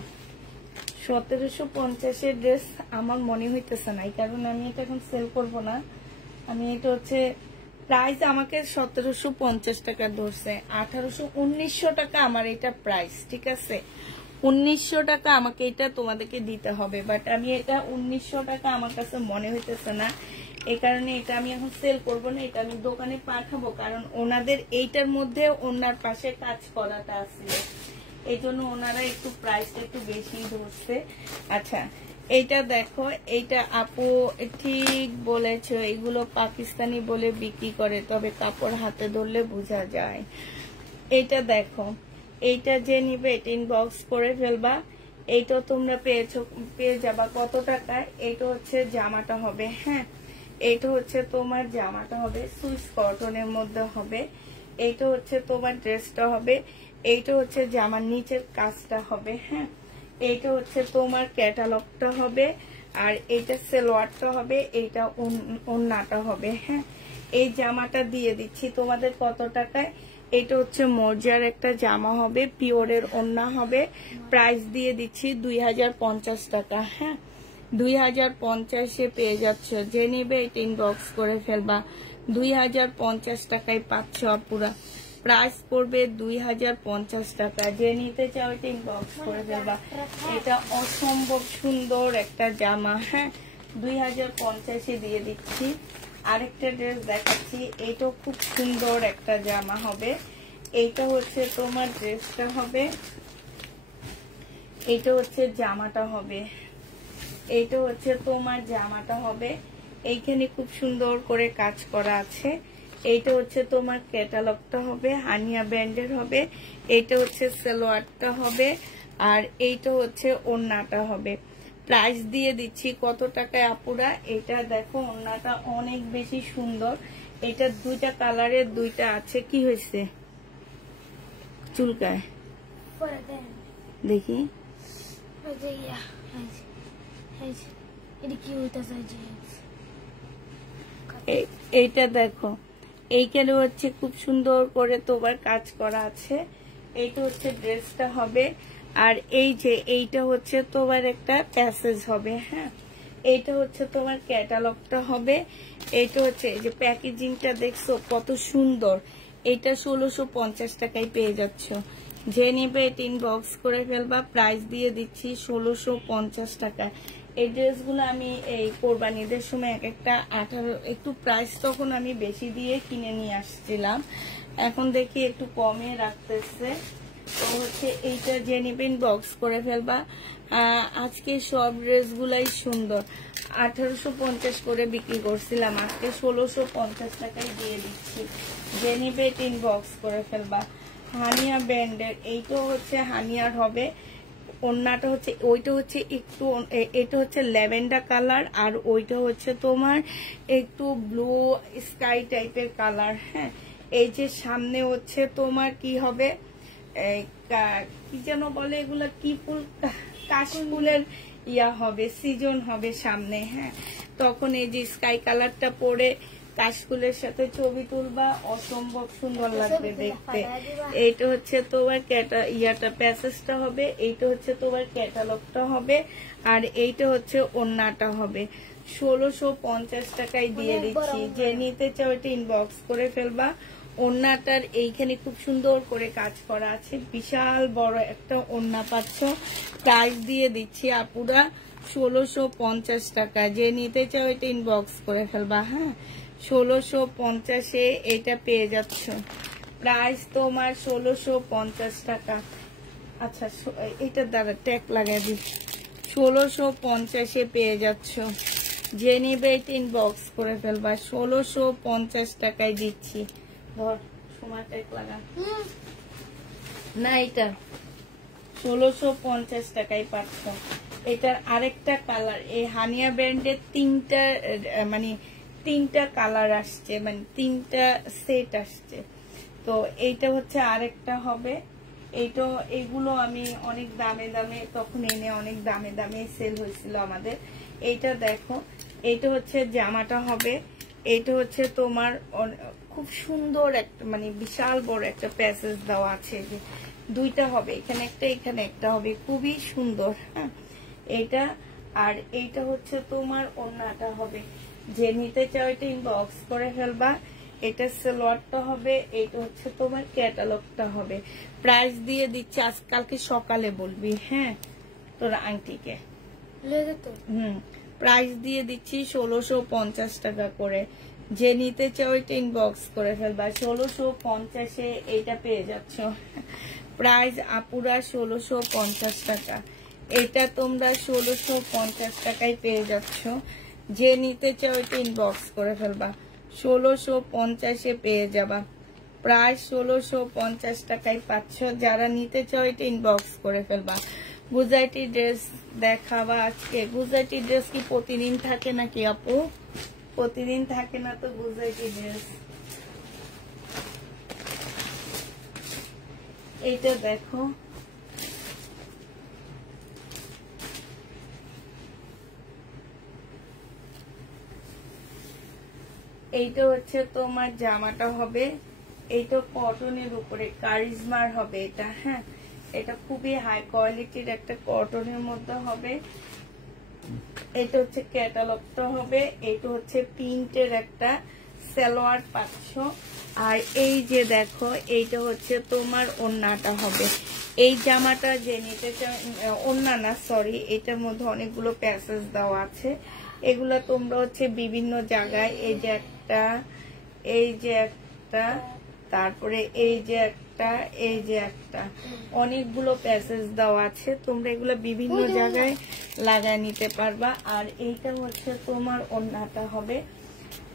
1750-এর ড্রেস আমার মনে হইতেছে না, এই কারণে আমি এটা এখন সেল করব না। আমি এটা হচ্ছে প্রাইস আমাকে 1750 টাকা ধরছে, 1900 টাকা আমার এটা প্রাইস, ঠিক আছে? 1900 টাকা আমাকে এটা তোমাদেরকে দিতে হবে, বাট আমি এটা 1900 টাকা আমার কাছে মনে হইতেছে না, এই কারণে এটা আমি এখন সেল করব না। এটা আমি দোকানে পাঠাবো, কারণ ওনাদের এইটার মধ্যে ওনার পাশে কাজ করাটা আছে, এই জন্য ওনারা একটু প্রাইসটা একটু বেশি ধরছে। আচ্ছা, এইটা দেখো, এইটা আপু ঠিক বলেছো, এগুলো পাকিস্তানি বলে বিক্রি করে, তবে কাপড় হাতে ধরলে বোঝা যায়। এইটা দেখো, এইটা যে নিবে এটা ইনবক্স করে ফেলবা। এইটা তোমরা পেয়ে যাবা কত টাকায়? এইটা হচ্ছে জামাটা হবে। হ্যাঁ, এইটা হচ্ছে তোমার জামাটা হবে, সুইস কটনের মধ্যে হবে। এইটা হচ্ছে তোমার ড্রেসটা হবে। এইটা হচ্ছে জামার নিচের কাজটা হবে। হ্যাঁ, এইটা হচ্ছে তোমার ক্যাটালগটা হবে, আর এইটা সালোয়ারটা হবে, এইটা ওড়নাটা হবে। হ্যাঁ, এই জামাটা দিয়ে দিচ্ছি তোমাদের কত টাকায়? এটা হচ্ছে মর্জার একটা জামা হবে, পিওরের ওড়না হবে, প্রাইস দিয়ে দিচ্ছি 2050 টাকা। হ্যাঁ, 2050-এ পেয়ে যাচ্ছ। যে নেবে এটা ইনবক্স করে ফেলবা, 2050 টাকায় পাচ্ছ আপুরা। প্রাইস পড়বে 2050 টাকা। যে নিতে চাও এটা ইনবক্স করে ফেলবা। এটা অসম্ভব সুন্দর একটা জামা, হ্যাঁ 2050 দিয়ে দিচ্ছি। আরেকটা ড্রেস দেখাচ্ছি, এটাও খুব সুন্দর একটা জামা হবে। এইটা হচ্ছে তোমার ড্রেসটা হবে, এইটা হচ্ছে জামাটা হবে, এইটা হচ্ছে তোমার জামাটা হবে। এইখানে খুব সুন্দর করে কাজ করা আছে। এইটা হচ্ছে তোমার ক্যাটালগটা হবে, হানিয়া ব্র্যান্ডের হবে। এইটা হচ্ছে সালোয়ারটা হবে, আর এইটা হচ্ছে ওড়নাটা হবে। প্রাইস দিয়ে দিচ্ছি কত টাকায় আপুরা। এটা দেখো ওড়নাটা অনেক বেশি সুন্দর। এটা দুইটা কালারের, দুইটা আছে। কি হয়েছে চুলকায় দেখি, এইটা দেখো এইখানে হচ্ছে খুব সুন্দর করে তোমার কাজ করা আছে। এইটা হচ্ছে ড্রেসটা হবে, আর এই যে এইটা হচ্ছে তোমার একটা প্যাসেজ হবে, হ্যাঁ এইটা হচ্ছে তোমার ক্যাটালগটা হবে। এইটা হচ্ছে এই যে প্যাকেজিংটা দেখছো কত সুন্দর। এটা 1650 টাকায় পেয়ে যাচ্ছ। যে নেবে এটা ইনবক্স করে ফেলবা। প্রাইস দিয়ে দিচ্ছি 1650 টাকা। এই ড্রেসগুলো আমি এই কোরবানিদের সময় এক একটা 18, একটু প্রাইস তখন আমি বেশি দিয়ে কিনে নিয়ে আসছিলাম, এখন দেখি একটু কমে রাখতেছে। তো হচ্ছে এইটা যে নেবে ইনবক্স করে ফেলবা। আজকে সব ড্রেসগুলাই সুন্দর। 1850 করে বিক্রি করছিলাম, আজকে 1650 টাকায় দিয়ে দিচ্ছি। যে নেবে এটা ইনবক্স করে ফেলবা। হানিয়া ব্র্যান্ডের, এইটাও হচ্ছে হানিয়ার হবে। ওড়নাটা হচ্ছে, ওইটা হচ্ছে একটু, এটা হচ্ছে ল্যাভেন্ডার কালার, আর ওইটা হচ্ছে তোমার একটু ব্লু স্কাই টাইপের কালার, হ্যাঁ। এই যে সামনে হচ্ছে তোমার কি হবে, কি যেন বলে এগুলা, কি ফুল, কাশফুলের ইয়া হবে, সিজন হবে সামনে, হ্যাঁ। তখন এই যে স্কাই কালারটা পরে কাশফুলের সাথে ছবি তুলবা, অসম্ভব সুন্দর লাগবে দেখতে। এইটা হচ্ছে তোমার ইয়াটা প্যাসেজটা হবে, এইটা হচ্ছে তোমার ক্যাটালগটা হবে, আর এইটা হচ্ছে ওড়নাটা হবে। 1650 টাকায় দিয়ে দিচ্ছি। যে নিতে চাও এটা ইনবক্স করে ফেলবা। ওড়নাটার এইখানে খুব সুন্দর করে কাজ করা আছে, বিশাল বড় একটা ওড়না পাচ্ছ। প্রাইস দিয়ে দিচ্ছি আপুরা 1650 টাকা। যে নিতে চাও এটা ইনবক্স করে ফেলবা, হ্যাঁ 1650-এ এটা পেয়ে যাচ্ছ। প্রাইস তোমার 1650 টাকা। আচ্ছা এটার দ্বারা ট্যাগ লাগাই দিই। 1650-এ পেয়ে যাচ্ছ। যে নিবে এটা ইনবক্স করে ফেলবা। 1650 টাকায় দিচ্ছি। ধর সময় ট্যাগ লাগা না, এটা 1650 টাকায় পাচ্ছ। এটার আরেকটা কালার, এই হানিয়া ব্র্যান্ডের তিনটা কালার আসছে, মানে তিনটা সেট আসছে। তো এইটা হচ্ছে আরেকটা হবে। এইগুলো আমি অনেক দামে দামে তখন এনে অনেক দামে দামে সেল হয়েছিল আমাদের। এইটা দেখো, এইটা হচ্ছে জামাটা হবে। এইটা হচ্ছে তোমার খুব সুন্দর একটা, মানে বিশাল বড় একটা প্যাসেজ দেওয়া আছে, যে দুইটা হবে, এখানে একটা এখানে একটা হবে, খুবই সুন্দর, হ্যাঁ এইটা। আর এইটা হচ্ছে তোমার ওড়নাটা হবে। যে নিতে চাও এটা ইনবক্স করে ফেলবা। এটা সালোয়ারটা হবে, এটা হচ্ছে তোমার ক্যাটালগটা হবে। প্রাইস দিয়ে দিচ্ছি, আজকালকে সকালে বলবি, হ্যাঁ তোর আংটিকে প্রাইস দিয়ে দিচ্ছি 1650 টাকা করে। যে নিতে চাও এটা ইনবক্স করে ফেলবা। 1650-এ এটা পেয়ে যাচ্ছ। প্রাইস আপুরা 1650 টাকা। এটা তোমরা 1650 টাকায় পেয়ে যাচ্ছ। যে নিতে চাও এটা ইনবক্স করে ফেলবা। 1650-এ পেয়ে যাবা। প্রায় 1650 টাকায় পাচ্ছ। যারা নিতে চাও এটা ইনবক্স করে ফেলবা। গুজরাটি ড্রেস দেখাবা আজকে। গুজরাটি ড্রেস কি প্রতিদিন থাকে নাকি আপু? প্রতিদিন থাকে না তো গুজরাটি ড্রেস। এইটা দেখো, এইটা হচ্ছে তোমার জামাটা হবে। এইটা কটনের উপরে কারিজমার হবে এটা, হ্যাঁ এটা খুবই হাই কোয়ালিটির একটা কটনের মধ্যে হবে। এটা হচ্ছে ক্যাটালগটা হবে। এটা হচ্ছে প্রিন্টের একটা সালোয়ার পাচ্ছ। আর এই যে দেখো এইটা হচ্ছে তোমার ওড়নাটা হবে। এই জামাটা যে নিতে ওড়না না সরি, এটার মধ্যে অনেকগুলো প্যাসেজ দেওয়া আছে। এগুলা তোমরা হচ্ছে বিভিন্ন জায়গায়, এই যে একটা, এই যে একটা, তারপরে এই যে একটা, এই যে একটা, অনেকগুলো প্যাসেজ দেওয়া আছে। তোমরা এগুলো বিভিন্ন জায়গায় লাগায় নিতে পারবা। আর এইটা হচ্ছে তোমার ওড়নাটা হবে।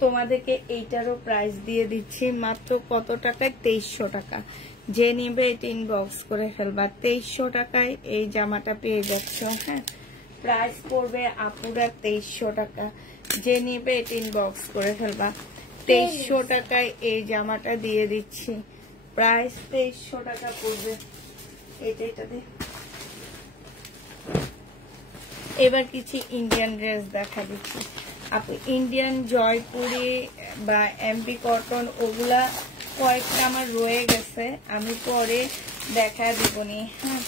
তোমাদেরকে এইটারও প্রাইস দিয়ে দিচ্ছি মাত্র কত টাকায়? 2300 টাকা। যে নিবে এটা ইনবক্স করে ফেলবা। 2300 টাকায় এই জামাটা পেয়ে যাচ্ছ। হ্যাঁ, প্রাইস পড়বে আপুরা 2300 টাকা। যে নিবে এটা ইনবক্স করে ফেলবা। 2300 টাকায় এই জামাটা দিয়ে দিচ্ছি। প্রাইস 2300 টাকা পড়বে। এটা দিয়ে এবার কিছু ইন্ডিয়ান ড্রেস দেখা দিচ্ছি আপু। ইন্ডিয়ান জয়পুরি বা এমপি কটন ওগুলা কয়েকটা আমার রয়ে গেছে, আমি পরে দেখা দিবনি। হ্যাঁ,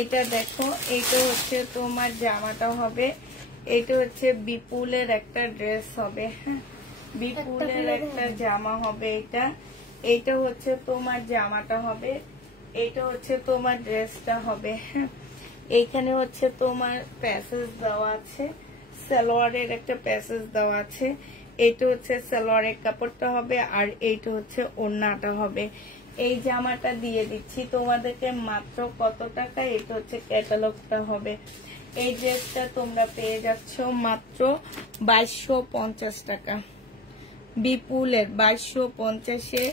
এটা দেখো, এইটা হচ্ছে তোমার জামাটা হবে। এটা হচ্ছে বিপুলের একটা ড্রেস হবে। হ্যাঁ, বিপুলের একটা জামা হবে এটা। এইটা হচ্ছে তোমার জামাটা হবে, এটা হচ্ছে তোমার ড্রেসটা হবে। হ্যাঁ, এইখানে হচ্ছে তোমার প্যাসেজ দেওয়া আছে, সালোয়ারের একটা প্যাসেজ দেওয়া আছে। এইটা হচ্ছে সালোয়ারের কাপড়টা হবে, আর এইটা হচ্ছে ওড়নাটা হবে। এই জামাটা দিয়ে দিচ্ছি তোমাদেরকে মাত্র কত টাকা? এটা হচ্ছে ক্যাটালগটা হবে। এই ড্রেসটা তোমরা পেয়ে যাচ্ছ মাত্র 2250 টাকা। বিপুলের 2250-এ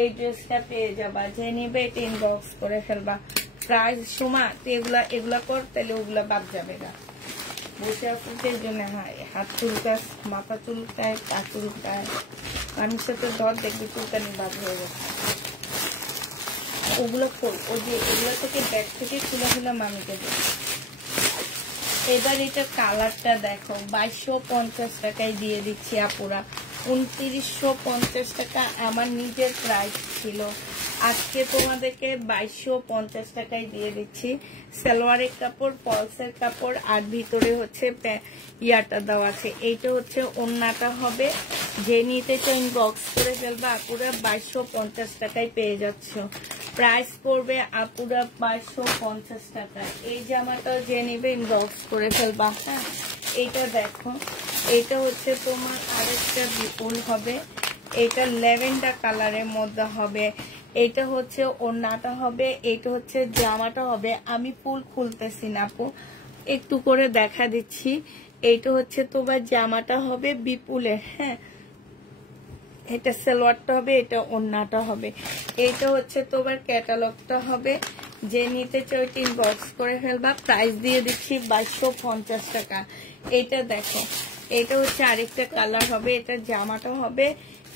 এই ড্রেসটা পেয়ে যাবা। যে নিবে এটা ইনবক্স করে ফেলবা। প্রাইস সময় এগুলা কর, তাহলে ওগুলা বাদ যাবে না। বসে আসতে জন্য হাত চুলকায়, মাথা চুলকায়, পা চুলকায়, পানির সাথে ধর দেখবি চুলকানি বাদ হয়ে গেছে। ওগুলো খোল, ওই যে এগুলো থেকে ব্যাগ থেকে খুলে মামিকে দেবে। এবার এটা কালারটা দেখো, 2250 টাকায় দিয়ে দিচ্ছি আপুরা। 2950 টাকা আমার নিজের প্রাইস ছিল, আজকে তোমাদেরকে 2250 টাকায় দিয়ে দিচ্ছি। সালোয়ারের কাপড়, পলসের কাপড়, আর ভিতরে হচ্ছে ইয়াটা দেওয়া আছে। এইটা হচ্ছে ওড়নাটা হবে। যে নিতে চাই ইনবক্স করে ফেলবা আপুরা। 2250 টাকায় পেয়ে যাচ্ছ। প্রাইস পড়বে আপুরা 2250 টাকা। এই জামাটা যে নিবে ইনবক্স করে ফেলবা। হ্যাঁ, এইটা দেখো, এটা হচ্ছে তোমার আরেকটা বিপুল হবে। এটা ল্যাভেন্ডার কালারের মধ্যে হবে। এটা হচ্ছে ওড়নাটা হবে, এটা হচ্ছে জামাটা হবে। আমি ফুল খুলতেছি না আপু, একটু করে দেখা দিচ্ছি। এইটা হচ্ছে তোমার জামাটা হবে বিপুলের। হ্যাঁ, এটা সালোয়ারটা হবে, এটা ওড়নাটা হবে। এইটা হচ্ছে তোমার ক্যাটালগটা হবে। যে নিতে চাও ইনবক্স করে ফেলবা। প্রাইস দিয়ে দিচ্ছি 2250 টাকা। এটা দেখো, এটা হচ্ছে আরেকটা কালার হবে। এটা জামাটা হবে,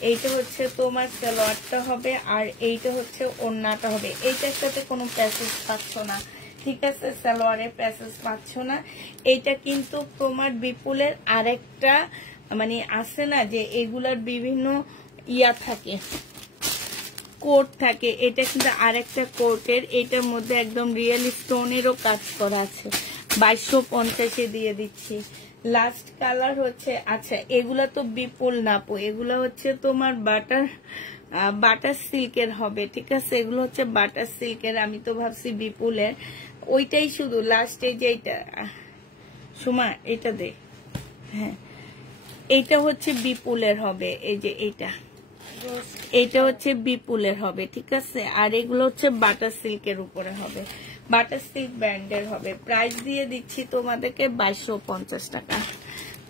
এইটা হচ্ছে তোমার সালোয়ারটা হবে, আর এইটা হচ্ছে ওড়নাটা হবে। এইটার সাথে কোনো প্যাসেজ পাচ্ছ না, ঠিক আছে? সালোয়ারের প্যাসেজ পাচ্ছ না। এইটা কিন্তু তোমার বিপুলের আরেকটা মানে আছে না যে এগুলার বিভিন্ন ইয়া থাকে, কোট থাকে। এটা কিন্তু আরেকটা কোটের, এটার মধ্যে একদম রিয়েল স্টোনেরও কাজ করা আছে। 2250-এ দিয়ে দিচ্ছি। লাস্ট কালার হচ্ছে, আচ্ছা এগুলা তো বিপুল নাপো, এগুলা হচ্ছে তোমার বাটার সিল্কের হবে, ঠিক আছে? এগুলো হচ্ছে বাটার সিল্কের। আমি তো ভাবছি বিপুলের। ওইটাই শুধু লাস্টে যেটা সুমা এটা দে। হ্যাঁ, এইটা হচ্ছে বিপুলের হবে। এই যে এইটা হচ্ছে বিপুলের হবে, ঠিক আছে? আর এগুলো হচ্ছে বাটার সিল্কের উপরে হবে, বাটার সিল্ক ব্র্যান্ডের হবে। প্রাইস দিয়ে দিচ্ছি তোমাদেরকে 2250 টাকা।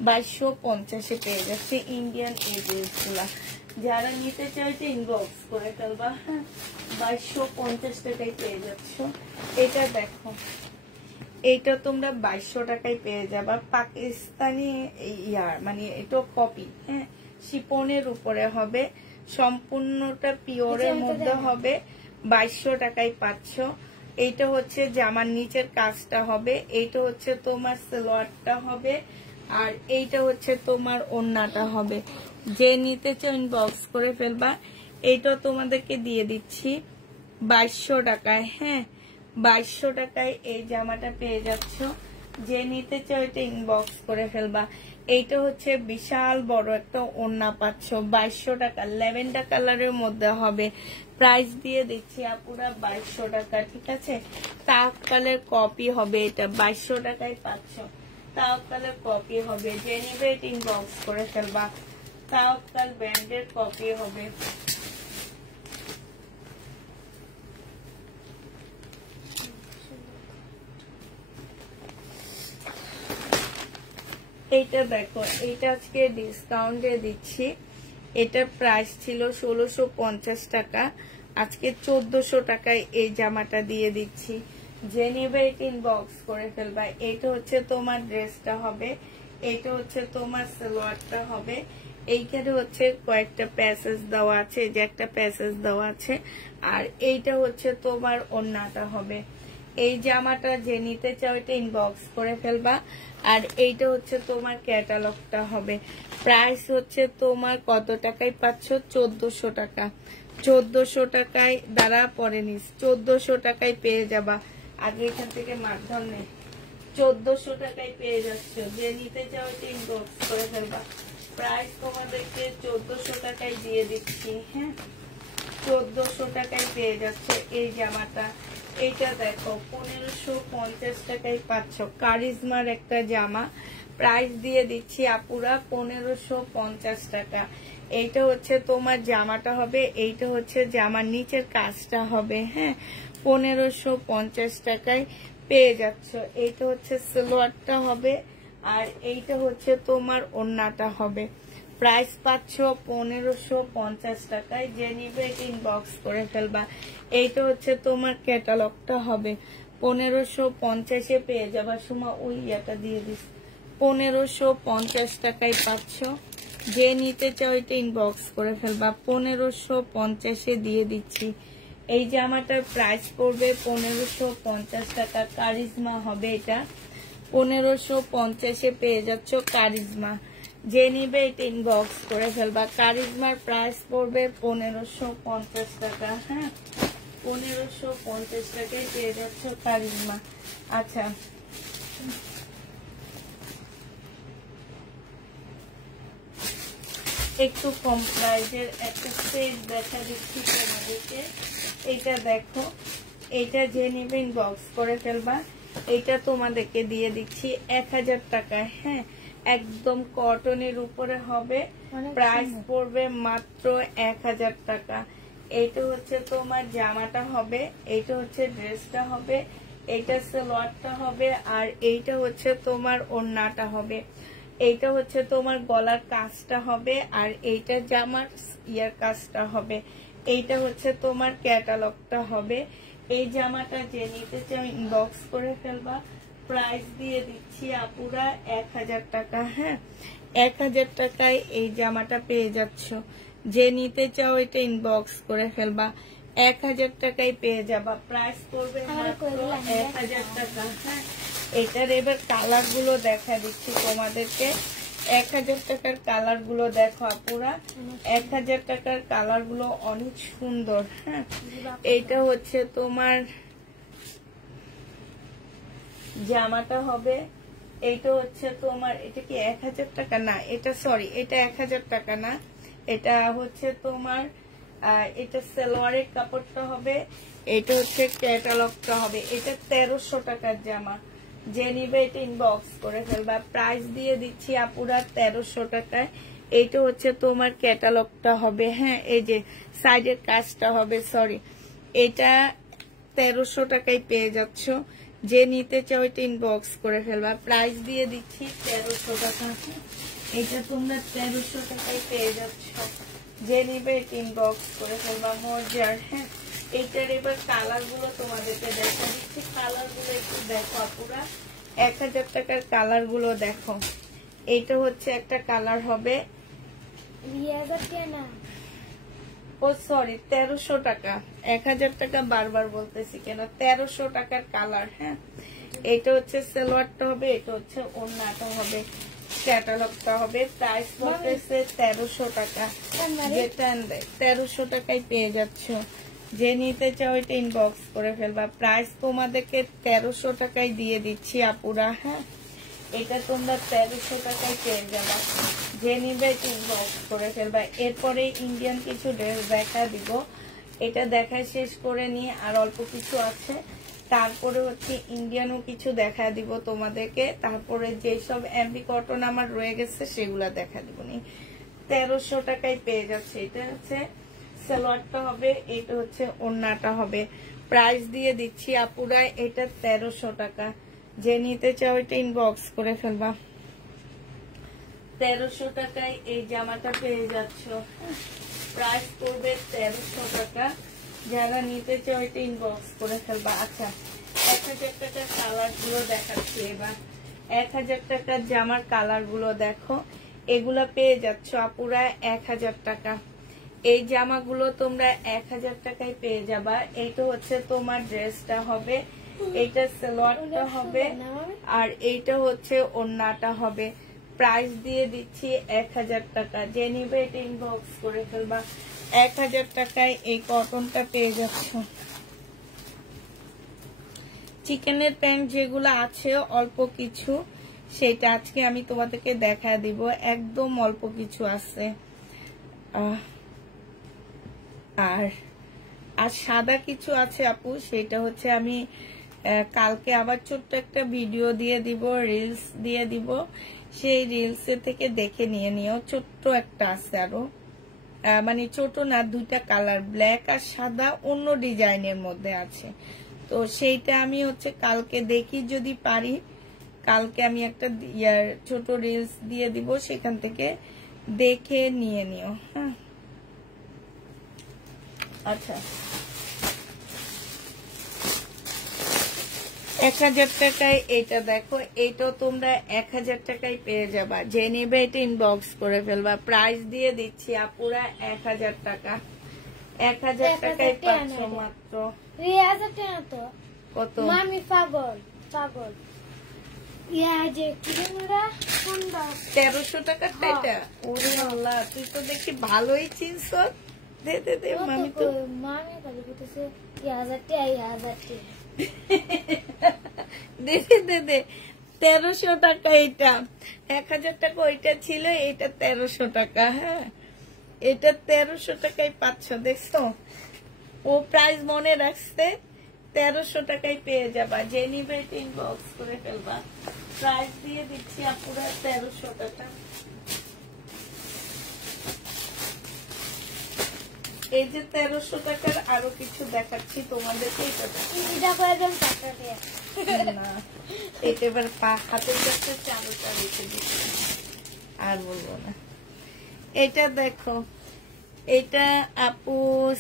2250-এ পেয়ে যাচ্ছে ইন্ডিয়ান এই ড্রেসগুলা। যারা নিতে চাইছে ইনবক্স করে ফেলবা। হ্যাঁ, 2250 টাকায় পেয়ে যাচ্ছ। এটা দেখো, এইটা তোমরা 2200 টাকায় পেয়ে যাবা। পাকিস্তানি ইয়ার মানে এটা কপি। হ্যাঁ, শিপনের উপরে হবে, সম্পূর্ণটা পিওরের মধ্যে হবে। 2200 টাকায় পাচ্ছ। এইটা হচ্ছে জামার নিচের কাজটা হবে, এইটা হচ্ছে তোমার সালোয়ারটা হবে, আর এইটা হচ্ছে তোমার ওড়নাটা হবে। যে নিতে চাও ইনবক্স করে ফেলবা। এইটা তোমাদেরকে দিয়ে দিচ্ছি 2200 টাকায়। হ্যাঁ, 2200 টাকায় এই জামাটা পেয়ে যাচ্ছ। যে নিতে চাও এটা ইনবক্স করে ফেলবা। এইটা হচ্ছে বিশাল বড় একটা ওড়না পাচ্ছ 2200 টাকা, ল্যাভেন্ডার কালারের মধ্যে হবে। প্রাইস দিয়ে দিচ্ছি আপুরা 2200 টাকা, ঠিক আছে। তাওয়াক্কালের কপি হবে, এটা 2200 টাকায় পাচ্ছ। তাওয়াক্কালের কপি হবে, যে নিবে এটা ইনবক্স করে ফেলবা। তাওয়াক্কাল ব্র্যান্ডের কপি হবে। এইটা দেখো, এইটা আজকে ডিসকাউন্টে দিচ্ছি। এটা প্রাইস ছিল 1650 টাকা, আজকে 1400 টাকায় এই জামাটা দিয়ে দিচ্ছি। যে নেবে এটা ইনবক্স করে ফেলবা। এটা হচ্ছে তোমার ড্রেসটা হবে, এটা হচ্ছে তোমার সালোয়ারটা হবে। এইখানে হচ্ছে কয়েকটা প্যাসেজ দেওয়া আছে, যে একটা প্যাসেজ দেওয়া আছে। আর এইটা হচ্ছে তোমার ওড়নাটা হবে। এই জামাটা যে নিতে চাও এটা ইনবক্স করে ফেলবা। আর এইটা হচ্ছে তোমার ক্যাটালগটা হবে। প্রাইস হচ্ছে তোমার কত টাকায় পাচ্ছ? 1400 টাকা। 1400 টাকায় দ্বারা পরে নিস, 1400 টাকায় পেয়ে যাবা। আগে এখান থেকে মারধর নেই, 1400 টাকায় পেয়ে যাচ্ছ। যে নিতে চাও এটা ইনবক্স করে ফেলবা। প্রাইস তোমাদেরকে 1400 টাকায় দিয়ে দিচ্ছি। হ্যাঁ, 1400 টাকায় পেয়ে যাচ্ছে এই জামাটা। এইটা দেখো 1550 টাকায় পাচ্ছ, কারিজমার একটা জামা। প্রাইস দিয়ে দিচ্ছি আপুরা 1550 টাকা। এইটা হচ্ছে তোমার জামাটা হবে, এইটা হচ্ছে জামার নিচের কাজটা হবে। হ্যাঁ, 1550 টাকায় পেয়ে যাচ্ছ। এইটা হচ্ছে সালোয়ারটা হবে, আর এইটা হচ্ছে তোমার ওড়নাটা হবে। প্রাইস পাচ্ছ 1550 টাকায়। যে নিবে এটা ইনবক্স করে ফেলবা। এইটা হচ্ছে তোমার ক্যাটালগটা হবে, 1550-এ পেয়ে যাবা। সুমা ওই ইয়াটা দিয়ে দিস, 1550 টাকায় পাচ্ছ। যে নিতে চাও এটা ইনবক্স করে ফেলবা। 1550-এ দিয়ে দিচ্ছি। এই জামাটার প্রাইস পড়বে 1550 টাকা। কারিজমা হবে এটা, 1550-এ পেয়ে যাচ্ছ কারিজমা। যে নিবে এটা ইনবক্স করে ফেলবা। কারিজমার প্রাইস পড়বে 1550 টাকা। হ্যাঁ, 1550 টাকায় পেয়ে যাচ্ছ কারিজমা। আচ্ছা, একটু কম প্রাইজের একটা সেট দেখা দিচ্ছি তোমাদেরকে। এটা দেখো, এটা যে নিবে ইনবক্স করে ফেলবা। এটা তোমাদেরকে দিয়ে দিচ্ছি 1000 টাকায়। হ্যাঁ, একদম কটনের উপরে হবে। প্রাইস পড়বে মাত্র 1000 টাকা। এইটা হচ্ছে তোমার জামাটা হবে, এইটা হচ্ছে ড্রেসটা হবে, এইটা সালোয়ারটা হবে, আর এইটা হচ্ছে তোমার ওড়নাটা হবে। এইটা হচ্ছে তোমার গলার কাজটা হবে, আর এইটা জামার ইয়ার কাজটা হবে। এইটা হচ্ছে তোমার ক্যাটালগটা হবে। এই জামাটা যে নিতে চাও ইনবক্স করে ফেলবা। প্রাইস দিয়ে দিচ্ছি আপুরা 1000 টাকা। হ্যাঁ, 1000 টাকায় এই জামাটা পেয়ে যাচ্ছ। যে নিতে চাও এটা ইনবক্স করে ফেলবা। 1000 টাকায় পেয়ে যাবা। প্রাইস করবে মাত্র 1000 টাকা। হ্যাঁ, এটার এবার কালার গুলো দেখা দিচ্ছি তোমাদেরকে। 1000 টাকার কালার গুলো দেখো আপুরা, 1000 টাকার কালার গুলো অনেক সুন্দর। হ্যাঁ, এইটা হচ্ছে তোমার জামাটা হবে, এইটা হচ্ছে তোমার, এটা কি 1000 টাকা না, এটা সরি, এটা 1000 টাকা না, এটা হচ্ছে তোমার এটা সালোয়ারের কাপড়টা হবে, এটা হচ্ছে ক্যাটালগটা হবে। এটা 1300 টাকার জামা। যে নিবে এটা ইনবক্স করে ফেলবা। প্রাইস দিয়ে দিচ্ছি আপুরা 1300 টাকায়। এইটা হচ্ছে তোমার ক্যাটালগটা হবে। হ্যাঁ, এই যে সাইডের কাজটা হবে, সরি, এটা 1300 টাকায় পেয়ে যাচ্ছ। যে নিতে চাও এটা ইনবক্স করে ফেলবা। প্রাইস দিয়ে দিচ্ছি 1300 টাকা। এটা তোমরা 1300 টাকায় পেয়ে যাচ্ছ। যে নিবে এটা ইনবক্স করে ফেলবা। মজার। হ্যাঁ, এইটার এবার কালার গুলো তোমাদেরকে দেখা দিচ্ছি। কালার গুলো একটু দেখো আপুরা, 1000 টাকার কালার গুলো দেখো। এইটা হচ্ছে একটা কালার হবে, ও সরি 1300 টাকা, 1000 টাকা বারবার বলতেছি কেন, 1300 টাকার কালার। হ্যাঁ, এটা হচ্ছে সালোয়ারটা হবে, এটা হচ্ছে ওড়নাটা হবে, ক্যাটালগটা হবে। প্রাইস পড়তেছে 1300 টাকা। যেটা 1300 টাকায় পেয়ে যাচ্ছ। যে নিতে চাও এটা ইনবক্স করে ফেলবা। প্রাইস তোমাদেরকে 1300 টাকায় দিয়ে দিচ্ছি আপুরা। হ্যাঁ, এটা তোমরা 1300 টাকায় পেয়ে যাবা। যে নিবে এটা ইনবক্স করে ফেলবা। এরপরে ইন্ডিয়ান কিছু ড্রেস দেখা দিব, এটা দেখা শেষ করে নিয়ে আর অল্প কিছু আছে, তারপরে হচ্ছে ইন্ডিয়ানও কিছু দেখা দিব তোমাদেরকে। তারপরে যেসব এমবি কটন আমার রয়ে গেছে সেগুলা দেখা দিব। 1300 টাকায় পেয়ে যাচ্ছে। এটা হচ্ছে সালোয়ারটা হবে, এটা হচ্ছে ওড়নাটা হবে। প্রাইস দিয়ে দিচ্ছি আপুরা এটা 1300 টাকা। যে নিতে চাও এটা ইনবক্স করে ফেলবা। 1300 টাকায় এই জামাটা পেয়ে যাচ্ছ। প্রাইস করবে 1300 টাকা। যারা নিতে চাও এটা ইনবক্স করে ফেলবা। আচ্ছা, 1000 টাকার কালার গুলো দেখাচ্ছি এবার। 1000 টাকার জামার কালার গুলো দেখো, এগুলা পেয়ে যাচ্ছ আপুরা 1000 টাকা। এই জামাগুলো তোমরা 1000 টাকায় পেয়ে যাবা। এইটা হচ্ছে তোমার ড্রেসটা হবে, এইটা সালোয়ারটা হবে, আর এইটা হচ্ছে ওড়নাটা হবে। প্রাইস দিয়ে দিচ্ছি 1000 টাকা। যে নিবে এটা ইনবক্স করে ফেলবা। 1000 টাকায় এই কটনটা পেয়ে যাচ্ছ। চিকেনের প্যান্ট যেগুলো আছে অল্প কিছু, সেটা আজকে আমি তোমাদেরকে দেখা দিব। একদম অল্প কিছু আছে। আর সাদা কিছু আছে আপু, সেটা হচ্ছে আমি কালকে আবার ছোট্ট একটা ভিডিও দিয়ে দিব, রিলস দিয়ে দিব। সেই রিলস থেকে দেখে নিও। ছোট্ট একটা আছে আরো, মানে ছোট না, দুইটা কালার, ব্ল্যাক আর সাদা, অন্য ডিজাইনের মধ্যে আছে। তো সেইটা আমি হচ্ছে কালকে দেখি, যদি পারি কালকে আমি একটা ছোট রিলস দিয়ে দিব, সেখান থেকে দেখে নিও। হ্যাঁ, আচ্ছা, 1000 টাকায় এটা দেখো, এটাও তোমরা 1000 টাকায় পেয়ে যাবা। যে নেবে এটা ইনবক্স করে ফেলবা। প্রাইস দিয়ে দিচ্ছি আপুরা 1000 টাকা। 1000 টাকায় পাচ্ছ মাত্র। কত? মামি পাগল পাগল। 1300 টাকার টাইটা। ওরে আল্লাহ, তুই তো দেখি ভালোই চিনছ। দে দে দে মামি, তো মামি খালি বলতেছে 1000 টাকা। দে দে দে 1300 টাকা এটা। 1000 টাকা ওইটা ছিল, এটা 1300 টাকা। হ্যাঁ, এটা 1300 টাকায় পাচ্ছ, দেখছো? ও প্রাইস মনে রাখছে। 1300 টাকায় পেয়ে যাবা। যে নিবে এটা ইনবক্স করে ফেলবা। প্রাইস দিয়ে দিচ্ছি আপুরা 1300 টাকা। এই যে 1300 টাকার আরো কিছু দেখাচ্ছি তোমাদেরকে। না, এটা এবার হাতের কাছে চালুটা রেখে দিচ্ছি, আর বলবো না। এটা দেখো, এটা আপু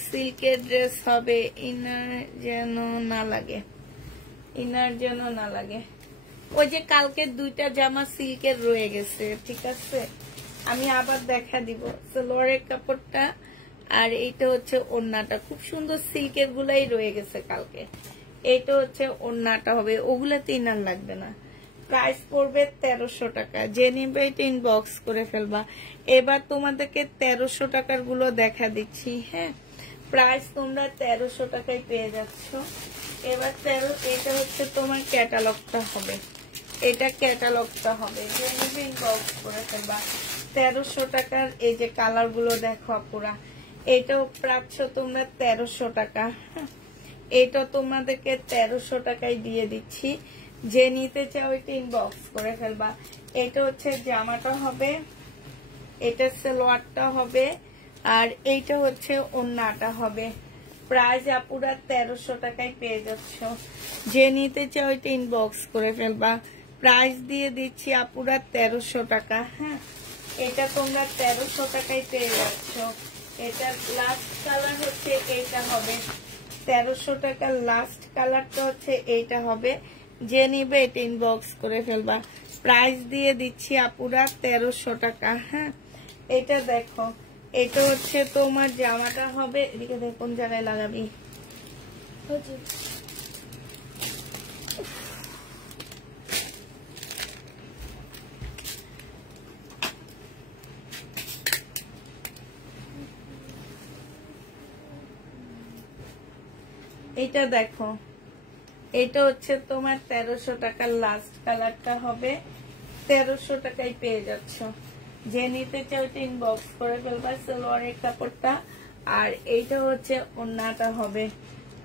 সিল্কের ড্রেস হবে। ইনার যেন না লাগে। ওই যে কালকে দুইটা জামা সিল্কের রয়ে গেছে, ঠিক আছে? আমি আবার দেখা দিব। সালোয়ারের কাপড়টা আর এইটা হচ্ছে ওড়নাটা, খুব সুন্দর সিল্কের গুলাই রয়ে গেছে কালকে। এইটা হচ্ছে ওড়নাটা হবে, ওগুলাতে ইনার লাগবে না। প্রাইস পড়বে 1300 টাকা। যে নিবে এটা ইনবক্স করে ফেলবা। এবার তোমাদেরকে 1300 টাকার গুলো দেখা দিচ্ছি। হ্যাঁ, প্রাইস তোমরা 1300 টাকায় পেয়ে যাচ্ছ। এবার এটা হচ্ছে তোমার ক্যাটালগটা হবে, এটা ক্যাটালগটা হবে। যে নিবে ইনবক্স করে ফেলবা। 1300 টাকার এই যে কালার গুলো দেখো আপুরা, এটাও পাচ্ছ তোমরা 1300 টাকা। এটা তোমাদেরকে 1300 টাকায় দিয়ে দিচ্ছি। যে নিতে চাও এটা ইনবক্স করে ফেলবা। এটা হচ্ছে জামাটা হবে, এটা সালোয়ারটা হবে, আর এইটা হচ্ছে ওড়নাটা হবে। প্রাইস আপুরা 1300 টাকায় পেয়ে যাচ্ছ। যে নিতে চাও এটা ইনবক্স করে ফেলবা। প্রাইস দিয়ে দিচ্ছি আপুরা 1300 টাকা। হ্যাঁ, এটা তোমরা 1300 টাকায় পেয়ে যাচ্ছ। এটা লাস্ট কালার হচ্ছে এইটা হবে। 1300 টাকার লাস্ট কালারটা হচ্ছে এইটা হবে। যে নিবে এটা ইনবক্স করে ফেলবা। প্রাইস দিয়ে দিচ্ছি আপুরা 1300 টাকা। হ্যাঁ, এটা দেখো, এটা হচ্ছে তোমার জামাটা হবে। এদিকে দেখ, কোন জায়গায় লাগাবি? এটা দেখো, এটা হচ্ছে তোমার 1300 টাকার লাস্ট কালারটা হবে, 1300 টাকায় পেয়ে যাচ্ছ। যে নিতে চাও এটা ইনবক্স করে ফেলবা, সালোয়ারের কাপড়টা। আর এইটা হচ্ছে ওড়নাটা হবে,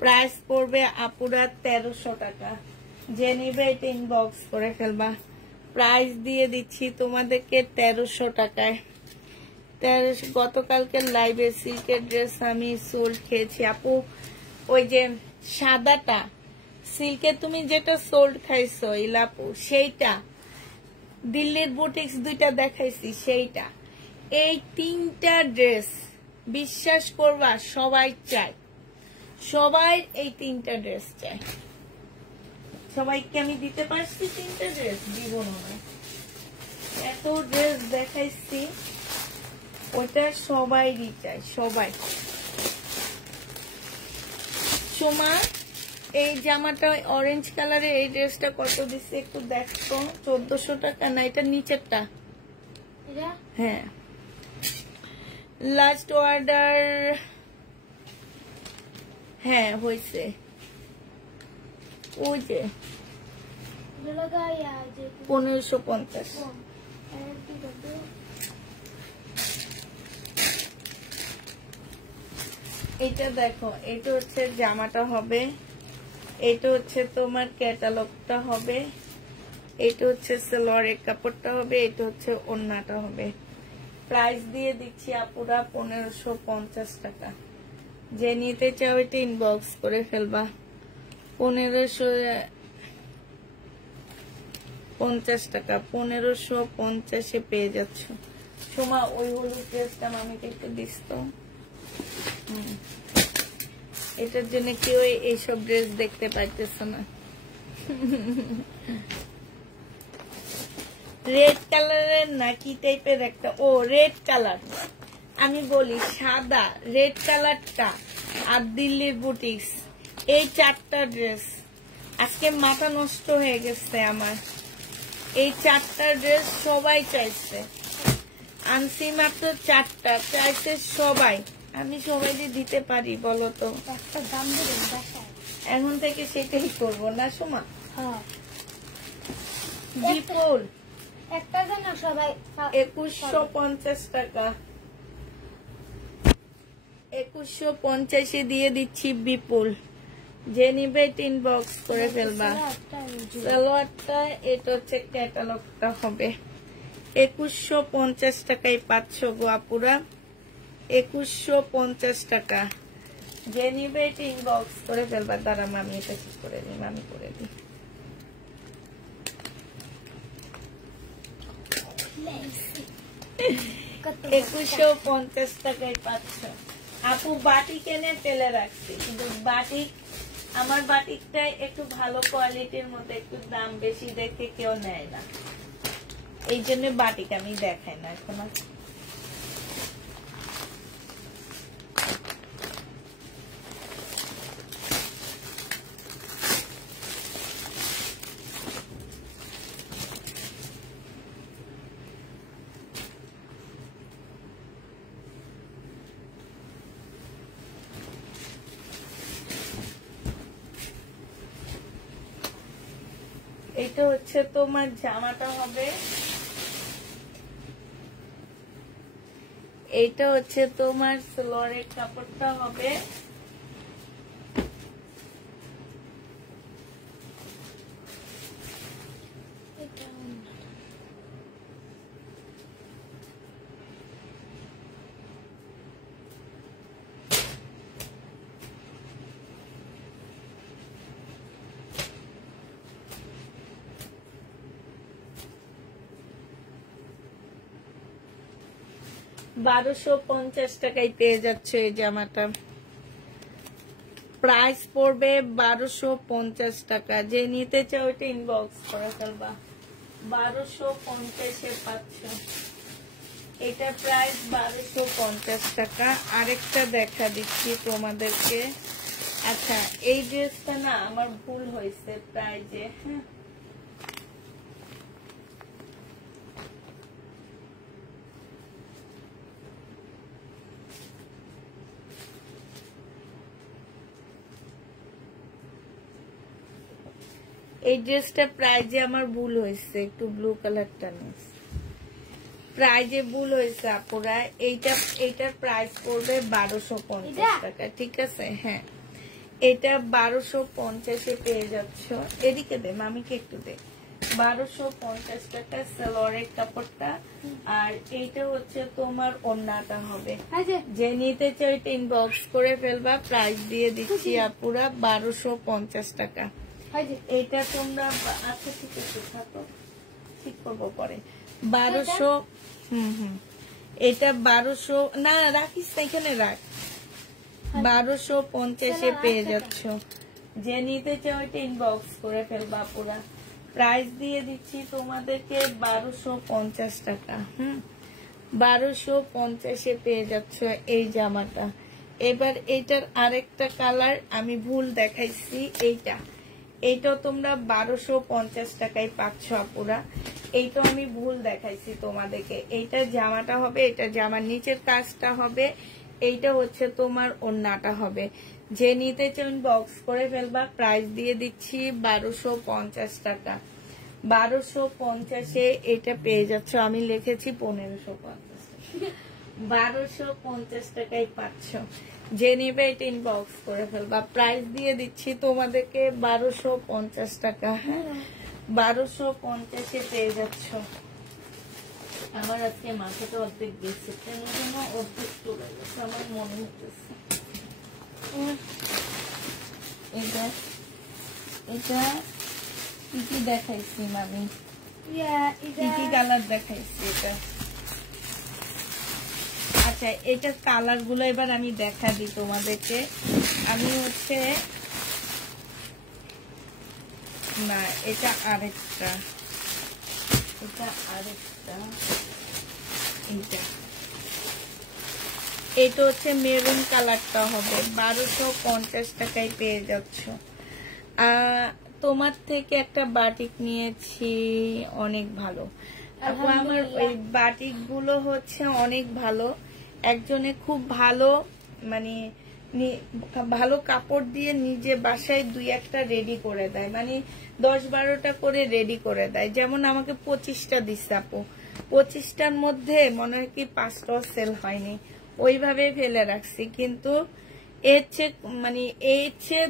প্রাইস পড়বে আপুরা 1300 টাকা। যে নিবে এটা ইনবক্স করে ফেলবা, প্রাইস দিয়ে দিচ্ছি তোমাদেরকে 1300 টাকায়। গতকালকে লাইভে সিল্কের ড্রেস আমি সোল্ড খেয়েছি আপু, ওই যে সাদাটা সিল্কের তুমি যেটা সোল্ড খাইছো ইলাপু, সেইটা দিল্লির বুটিক্স দুইটা দেখাইছি সেইটা। এই 3টা ড্রেস বিশ্বাস করবা সবাই চায়, সবাই এই 3টা ড্রেস চায়। সবাইকে আমি দিতে পারছি 3টা ড্রেস, দিব না, এত ড্রেস দেখাইছি, ওটা সবাই চায়, সবাই। সোমা এই জামাটা অরেঞ্জ কালারের, এই ড্রেসটা কত দিচ্ছে একটু দেখো। 1400 টাকা না, এটা নিচেরটা। হ্যাঁ, লাস্ট অর্ডার, হ্যাঁ হয়েছে। ওই যে 1550। এটা দেখো, এটা হচ্ছে জামাটা হবে, এটা হচ্ছে তোমার ক্যাটালগটা হবে, এটা হচ্ছে সালোয়ারের কাপড়টা হবে, এটা হচ্ছে ওড়নাটা হবে। প্রাইস দিয়ে দিচ্ছি আপুরা 1550 টাকা। যে নিতে চাও এটা ইনবক্স করে ফেলবা, 1550 টাকা, 1550 পেয়ে যাচ্ছ। সোমা ওই হলুদ ড্রেসটা মামিকে একটু দিস তো। এটার জন্য কেউ এইসব ড্রেস দেখতে পাইতেছে না। রেড কালারের না কি টাইপের একটা, ও রেড কালার, আমি বলি সাদা রেড কালারটা আর দিল্লির বুটিক্স, এই 4টা ড্রেস আজকে মাথা নষ্ট হয়ে গেছে আমার। এই 4টা ড্রেস সবাই চাইছে, আনছি মাত্র 4টা, চাইছে সবাই। আমি সবাই যে দিতে পারি বলো তো, এখন থেকে সেটাই করব না সোমা। বিপুল একটা যেন সবাই 2150 টাকা, 2150 দিয়ে দিচ্ছি বিপুল। যে নিবে ইনবক্স করে ফেলবা। সালোয়ারটা এটা হচ্ছে ক্যাটালগটা হবে, 2150 টাকায় পাচ্ছ গো আপুরা, 2150 টাকা। যে নিবে এটা ইনবক্স করে ফেলবা। দাঁড়া মামি এটা ঠিক করে দিই, মামি করে দিই। 2150 টাকায় পাচ্ছ আপু। বাটিক এনে ফেলে রাখছি, কিন্তু বাটিক আমার বাটিকটা একটু ভালো কোয়ালিটির মধ্যে, একটু দাম বেশি দেখে কেউ নেয় না, এই জন্য বাটিক আমি দেখাই না এখন। এটা হচ্ছে তোমার জামাটা হবে, এইটা হচ্ছে তোমার সালোয়ারের কাপড়টা হবে। $1250 টাকায় পেয়ে যাচ্ছে এই জামাটা। প্রাইস পড়বে 1250 টাকা। যে নিতে চাও এটা ইনবক্স করে ফেলবা, 1250 পাচ্ছ। এটা প্রাইস 1250 টাকা। আরেকটা দেখা দিচ্ছি তোমাদেরকে। আচ্ছা এই ড্রেসটা না আমার ভুল হয়েছে প্রাইজে, হ্যাঁ এই ড্রেসটা প্রাইজে আমার ভুল হয়েছে, একটু ব্লু কালারটা নিস, প্রাইজে ভুল হয়েছে আপুরা। এইটার প্রাইস পড়বে 1250 টাকা, ঠিক আছে? হ্যাঁ, এটা 1250-এ পেয়ে যাচ্ছ। এদিকে দে, মামিকে একটু দে। 1250 টাকা সালোয়ারের কাপড়টা। আর এইটা হচ্ছে তোমার ওড়নাটা হবে। যে নিতে চাই ইনবক্স করে ফেলবা, প্রাইস দিয়ে দিচ্ছি আপুরা 1250 টাকা। এটা তোমরা, আচ্ছা ঠিক আছে থাকো, ঠিক করবো পরে। 1200, এটা 1200 না রাখিস না, এখানে রাখ। 1250-এ পেয়ে যাচ্ছ। যে নিতে চাও এটা ইনবক্স করে ফেলবা পুরা। প্রাইস দিয়ে দিচ্ছি তোমাদেরকে 1250 টাকা। 1250-এ পেয়ে যাচ্ছ এই জামাটা। এবার এইটার আরেকটা কালার আমি ভুল দেখাইছি, এইটাও তোমরা 1250 টাকায় পাচ্ছ আপুরা। এইটা আমি ভুল দেখাইছি তোমাদেরকে। এইটা জামাটা হবে, এটা জামার নিচের কাজটা হবে, এইটা হচ্ছে তোমার ওড়নাটা হবে। যে নিতে চান বক্স করে ফেলবা, প্রাইস দিয়ে দিচ্ছি 1250 টাকা। 1250-এ এটা পেয়ে যাচ্ছ। আমি লিখেছি 1550, 1250 টাকায় পাচ্ছ। যে নিবে এটা ইনবক্স করে ফেলবা, প্রাইস দিয়ে দিচ্ছি তোমাদেরকে 1250 টাকা। হ্যাঁ, 1250-এ পেয়ে যাচ্ছ। আমার আজকে মাথাটা অর্ধেক গেছে, কেন যেন অর্ধেক চলে গেছে আমার মনে হচ্ছে। এটা কি কি দেখাইছি মামি, কি কি কালার দেখাইছি এটা? আচ্ছা, এটা কালার গুলো এবার আমি দেখা দিই তোমাদেরকে। আমি হচ্ছে না, এটা আরেকটা, এটা হচ্ছে মেরুন কালারটা হবে। 1250 টাকায় পেয়ে যাচ্ছ। তোমার থেকে একটা বাটিক নিয়েছি, অনেক ভালো। আমার ওই বাটিক গুলো হচ্ছে অনেক ভালো। একজনে খুব ভালো, মানে ভালো কাপড় দিয়ে নিজে বাসায় 2-1টা রেডি করে দেয়, মানে 10-12টা করে রেডি করে দেয়। যেমন আমাকে 25টা দিচ্ছে আপু, 25টার মধ্যে মনে হয় কি 5টাও সেল হয়নি, ওইভাবে ফেলে রাখছি। কিন্তু এর চেয়ে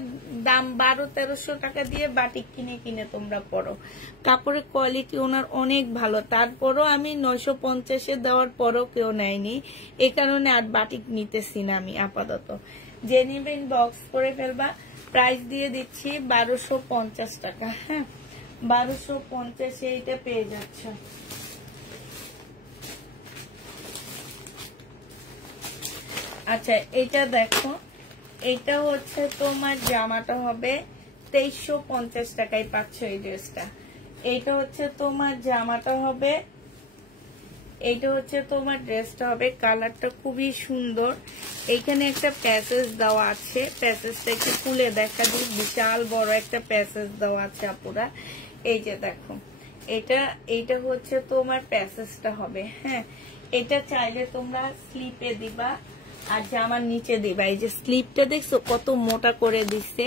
দাম 1200-1300 টাকা দিয়ে বাটিক কিনে তোমরা পরো। কাপড়ের কোয়ালিটি ওনার অনেক ভালো, তারপরও আমি 950-এ দেওয়ার পরও কেউ নেয়নি, এ কারণে আর বাটিক নিতেছি না আমি আপাতত। যে নিবেন বক্স করে ফেলবা, প্রাইস দিয়ে দিচ্ছি 1250 টাকা। হ্যাঁ, 1250-এ এটা পেয়ে যাচ্ছ। আচ্ছা, এটা দেখো, এটা হচ্ছে তোমার জামাটা হবে 2350 টাকায় পাচ্ছ এই ড্রেসটা। এইটা হচ্ছে তোমার জামাটা হবে, এইটা হচ্ছে তোমার ড্রেসটা হবে। কালারটা খুবই সুন্দর। এইখানে একটা প্যাসেজ দেওয়া আছে, প্যাসেজটা একটু খুলে দেখা দিই। বিশাল বড় একটা প্যাসেজ দেওয়া আছে আপুরা, এই যে দেখো। এইটা হচ্ছে তোমার প্যাসেজটা হবে। হ্যাঁ, এটা চাইলে তোমরা স্লিপে দিবা আর জামার নিচে দিবা। এই যে স্লিপটা দেখছো কত মোটা করে দিচ্ছে,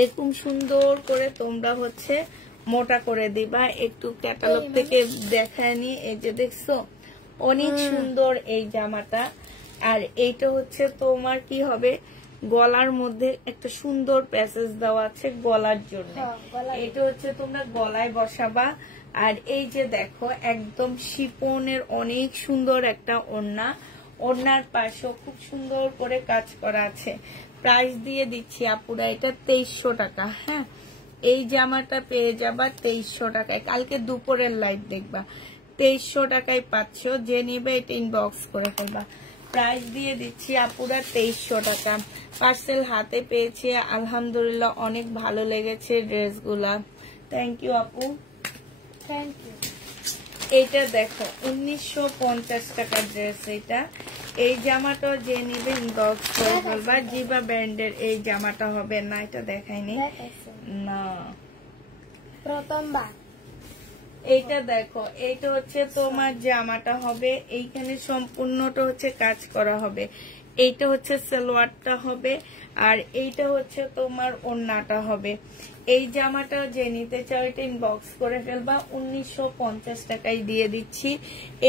এরকম সুন্দর করে তোমরা হচ্ছে মোটা করে দিবা। একটু ক্যাটালগ থেকে দেখায় নি, এই যে দেখছো অনেক সুন্দর এই জামাটা। আর এইটা হচ্ছে তোমার কি হবে, গলার মধ্যে একটা সুন্দর প্যাসেজ দেওয়া আছে গলার জন্য। এটা হচ্ছে তোমরা গলায় বসাবা। আর এই যে দেখো একদম শিপনের অনেক সুন্দর একটা ওড়না, ওড়নার পাশেও খুব সুন্দর করে কাজ করা আছে। প্রাইস দিয়ে দিচ্ছি আপুরা এটা 2300 টাকা। হ্যাঁ, এই জামাটা পেয়ে যাবা 2300 টাকায়। কালকে দুপুরের লাইভ দেখবা, 2300 টাকায় পাচ্ছ। যে নিবে এটা ইনবক্স করে ফেলবা। প্রাইস দিয়ে দিচ্ছি আপুরা 2300 টাকা। পার্সেল হাতে পেয়েছি, আলহামদুলিল্লাহ অনেক ভালো লেগেছে ড্রেসগুলা। থ্যাংক ইউ আপু, থ্যাংক ইউ। এইটা দেখো 1950 টাকার ড্রেস। এটা এই জামাটা যে নিবে ইনবক্স করে ফেলবা। জিবা ব্র্যান্ডের এই জামাটা হবে না, এটা দেখাইনি না প্রথমবার। এইটা দেখো, এইটা হচ্ছে তোমার জামাটা হবে। এইখানে সম্পূর্ণটা হচ্ছে কাজ করা হবে। এইটা হচ্ছে সালোয়ারটা হবে, আর এইটা হচ্ছে তোমার ওড়নাটা হবে। এই জামাটা যে নিতে চাও এটা ইনবক্স করে ফেলবা, 1950 টাকায় দিয়ে দিচ্ছি।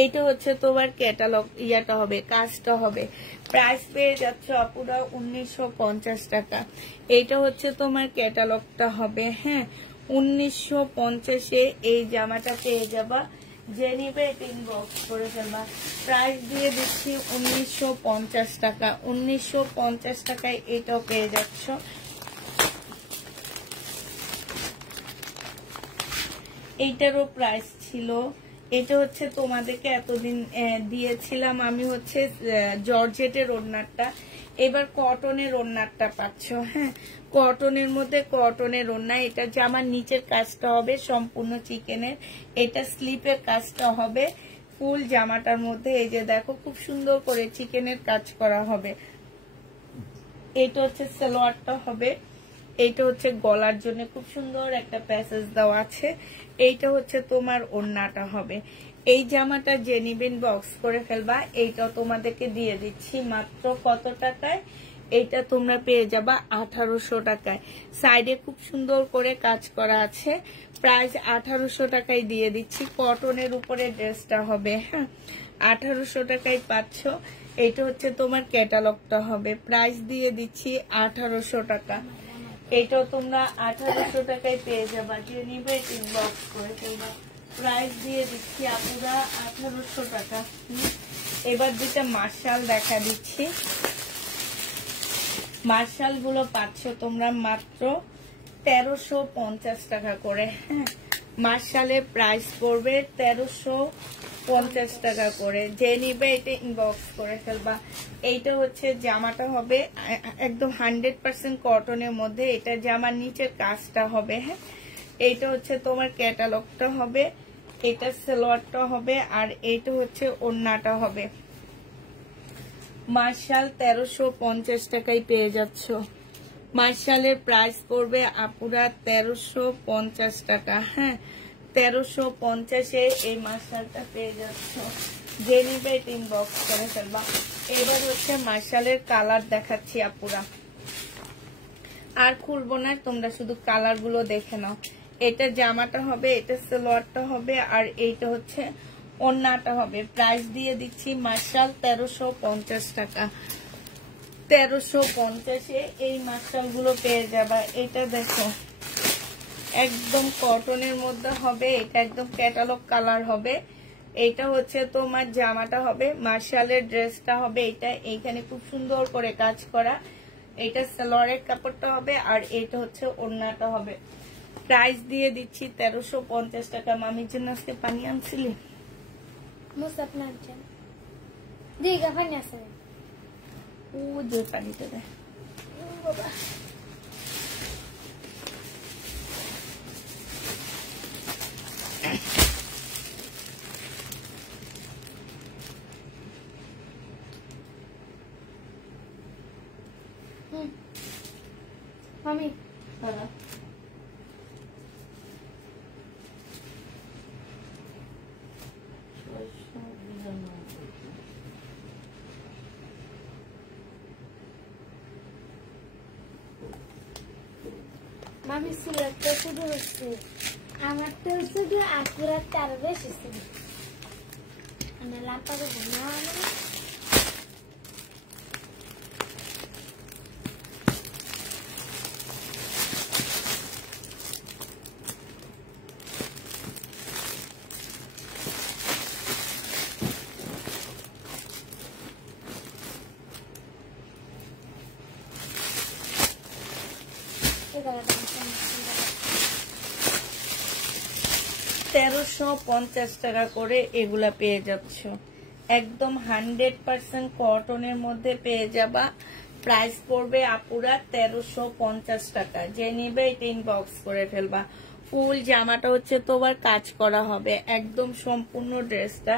এইটা হচ্ছে তোমার ক্যাটালগ ইয়াটা হবে, কাজটা হবে। প্রাইস পেয়ে যাচ্ছ আপুরা 1950 টাকা। এইটা হচ্ছে তোমার ক্যাটালগটা হবে। হ্যাঁ, 1950-এ এই জামাটা পেয়ে যাবা। যে নিবে এটা ইনবক্স করে ফেলবা। প্রাইস দিয়ে দিচ্ছি 1950 টাকা। 1950 টাকায় এটাও পেয়ে যাচ্ছ। এইটারও প্রাইস ছিল, এটা হচ্ছে তোমাদেরকে এতদিন দিয়েছিলাম আমি হচ্ছে জর্জেটের ওড়নাটা, এবার কটনের ওড়নাটা পাচ্ছ। হ্যাঁ, কটনের মধ্যে কটনের ওড়না। এটা জামার নিচের কাজটা হবে সম্পূর্ণ চিকেনের, এটা স্লিপের কাজটা হবে ফুল জামাটার মধ্যে। এই যে দেখো খুব সুন্দর করে চিকেনের কাজ করা হবে। এটা হচ্ছে সালোয়ারটা হবে, এইটা হচ্ছে গলার জন্য খুব সুন্দর একটা প্যাসেজ দেওয়া আছে। এইটা হচ্ছে তোমার ওড়নাটা হবে। এই জামাটা যে নিবেন বক্স করে ফেলবা। এইটা তোমাদেরকে দিয়ে দিচ্ছি মাত্র কত টাকায়? এইটা তোমরা পেয়ে যাবা 1800 টাকায়। সাইডে খুব সুন্দর করে কাজ করা আছে। প্রাইস 1800 টাকায় দিয়ে দিচ্ছি। কটনের উপরে ড্রেসটা হবে। হ্যাঁ, 1800 টাকায় পাচ্ছ। এইটা হচ্ছে তোমার ক্যাটালগটা হবে। প্রাইস দিয়ে দিচ্ছি 1800 টাকা। এটাও তোমরা 1800 টাকায় পেয়ে যাবা। যে নিবে ইনবক্স করে ফেলবা। প্রাইস দিয়ে দিচ্ছি আপুরা 1800 টাকা। এবার দুটা মার্শাল দেখা দিচ্ছি। মার্শাল গুলো পাচ্ছ তোমরা মাত্র 1350 টাকা করে। হ্যাঁ, মার্শালের প্রাইস পড়বে 1350 টাকা করে। যে নিবে এটা ইনবক্স করে ফেলবা। এইটা হচ্ছে জামাটা হবে একদম 100% কটনের মধ্যে। এটা জামার নিচের কাজটা হবে। হ্যাঁ, এইটা হচ্ছে তোমার ক্যাটালগটা হবে, এটা সালোয়ারটা হবে, আর এইটা হচ্ছে ওড়নাটা হবে। মার্শাল 1350 টাকায় পেয়ে যাচ্ছ। মার্শালের প্রাইস পড়বে আপুরা 1350 টাকা। হ্যাঁ, 1350-এ এই মার্শালটা পেয়ে যাচ্ছ। যে নিবে ইনবক্স করে ফেলবা। এবার হচ্ছে মার্শালের কালার দেখাচ্ছি আপুরা, আর খুলবো না, তোমরা শুধু কালার গুলো দেখে নাও। এটা জামাটা হবে, এটা সালোয়ারটা হবে, আর এইটা হচ্ছে ওড়নাটা হবে। প্রাইস দিয়ে দিচ্ছি মার্শাল 1350 টাকা। 1350-এ এই মার্শাল গুলো পেয়ে যাবা। এটা দেখো একদম কটনের মধ্যে হবে, এটা একদম ক্যাটালগ কালার হবে। এইটা হচ্ছে তোমার জামাটা হবে, মার্শালের ড্রেসটা হবে। এটা এইখানে খুব সুন্দর করে কাজ করা। এটা সালোয়ারের কাপড়টা হবে, আর এটা হচ্ছে ওড়নাটা হবে। প্রাইস দিয়ে দিচ্ছি 1350 টাকা। মামির জন্য আজকে পানি আনছিলি? মুসাফনা আনছেন দিগা পানি আছে। ও যে পানিতে দেয় বাবা। মামি মামি সিলেক্টটা শুধু হচ্ছে আমারটা হচ্ছে কি আকুরাত তার বেশি ছিল। আমি লাম্পাকে ঘুমাও এবার 1350 টাকা করে এগুলা পেয়ে যাচ্ছ। একদম 100% কটনের মধ্যে পেয়ে যাবা। প্রাইস পড়বে আপুরা 1350 টাকা। যে নিবে এটা ইনবক্স করে ফেলবা। ফুল জামাটা হচ্ছে তোমার কাজ করা হবে, একদম সম্পূর্ণ ড্রেসটা।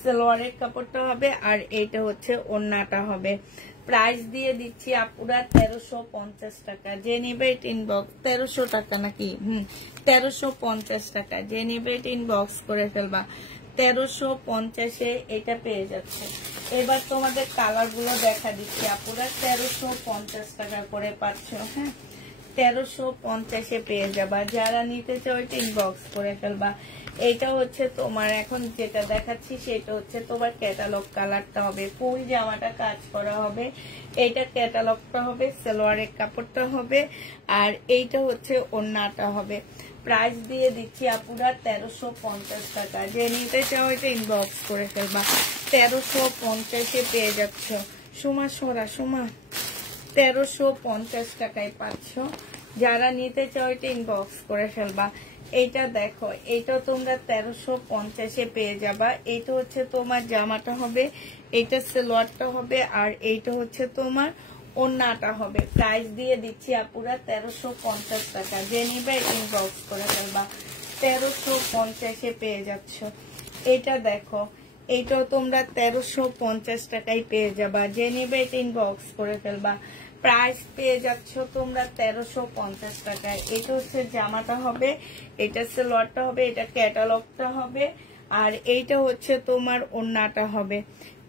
সালোয়ারের কাপড়টা হবে, আর এইটা হচ্ছে ওড়নাটা হবে। প্রাইস দিয়ে দিচ্ছি আপুরা 1350 টাকা। যে নিবে এটা ইনবক্স 1300 টাকা নাকি 1350 টাকা। যে নিবে এটা ইনবক্স করে ফেলবা। 1350-এ এটা পেয়ে যাচ্ছে। এবার তোমাদের কালার গুলো দেখা দিচ্ছি আপুরা। 1350 টাকা করে পাচ্ছ। হ্যাঁ, 1350-এ পেয়ে যাবা। যারা নিতে চাও এটা ইনবক্স করে ফেলবা। এইটা হচ্ছে তোমার এখন যেটা দেখাচ্ছি সেটা হচ্ছে তোমার ক্যাটালগ কালারটা হবে, ফুল জামাটা কাজ করা হবে, এইটা ক্যাটালগটা হবে, সালোয়ারের কাপড়টা হবে, আর এইটা হচ্ছে ওড়নাটা হবে। প্রাইস দিয়ে দিচ্ছি আপুরা 1350 টাকা। যে নিতে চাও এটা ইনবক্স করে ফেলবা। 1350-এ পেয়ে যাচ্ছ। সুমা সোরা সুমা 1350 টাকায় পাচ্ছ। যারা নিতে চাও এটা ইনবক্স করে ফেলবা। এইটা দেখো, এইটা তোমরা 1350-এ পেয়ে যাবা। এইটা হচ্ছে তোমার জামাটা হবে, এইটা সালোয়ারটা হবে, আর এইটা হচ্ছে তোমার ওড়নাটা হবে। প্রাইস দিয়ে দিচ্ছি আপুরা 1350 টাকা। যে নিবে ইনবক্স করে ফেলবা। 1350-এ পেয়ে যাচ্ছ। এটা দেখো, এইটাও তোমরা 1350 টাকায় পেয়ে যাবা। যে নিবে এটা ইনবক্স করে ফেলবা। প্রাইস পেয়ে যাচ্ছ তোমরা 1350 টাকায়। এটা হচ্ছে জামাটা হবে, এটা সালোয়ারটা হবে, এটা ক্যাটালগটা হবে, আর এইটা হচ্ছে তোমার ওড়নাটা হবে।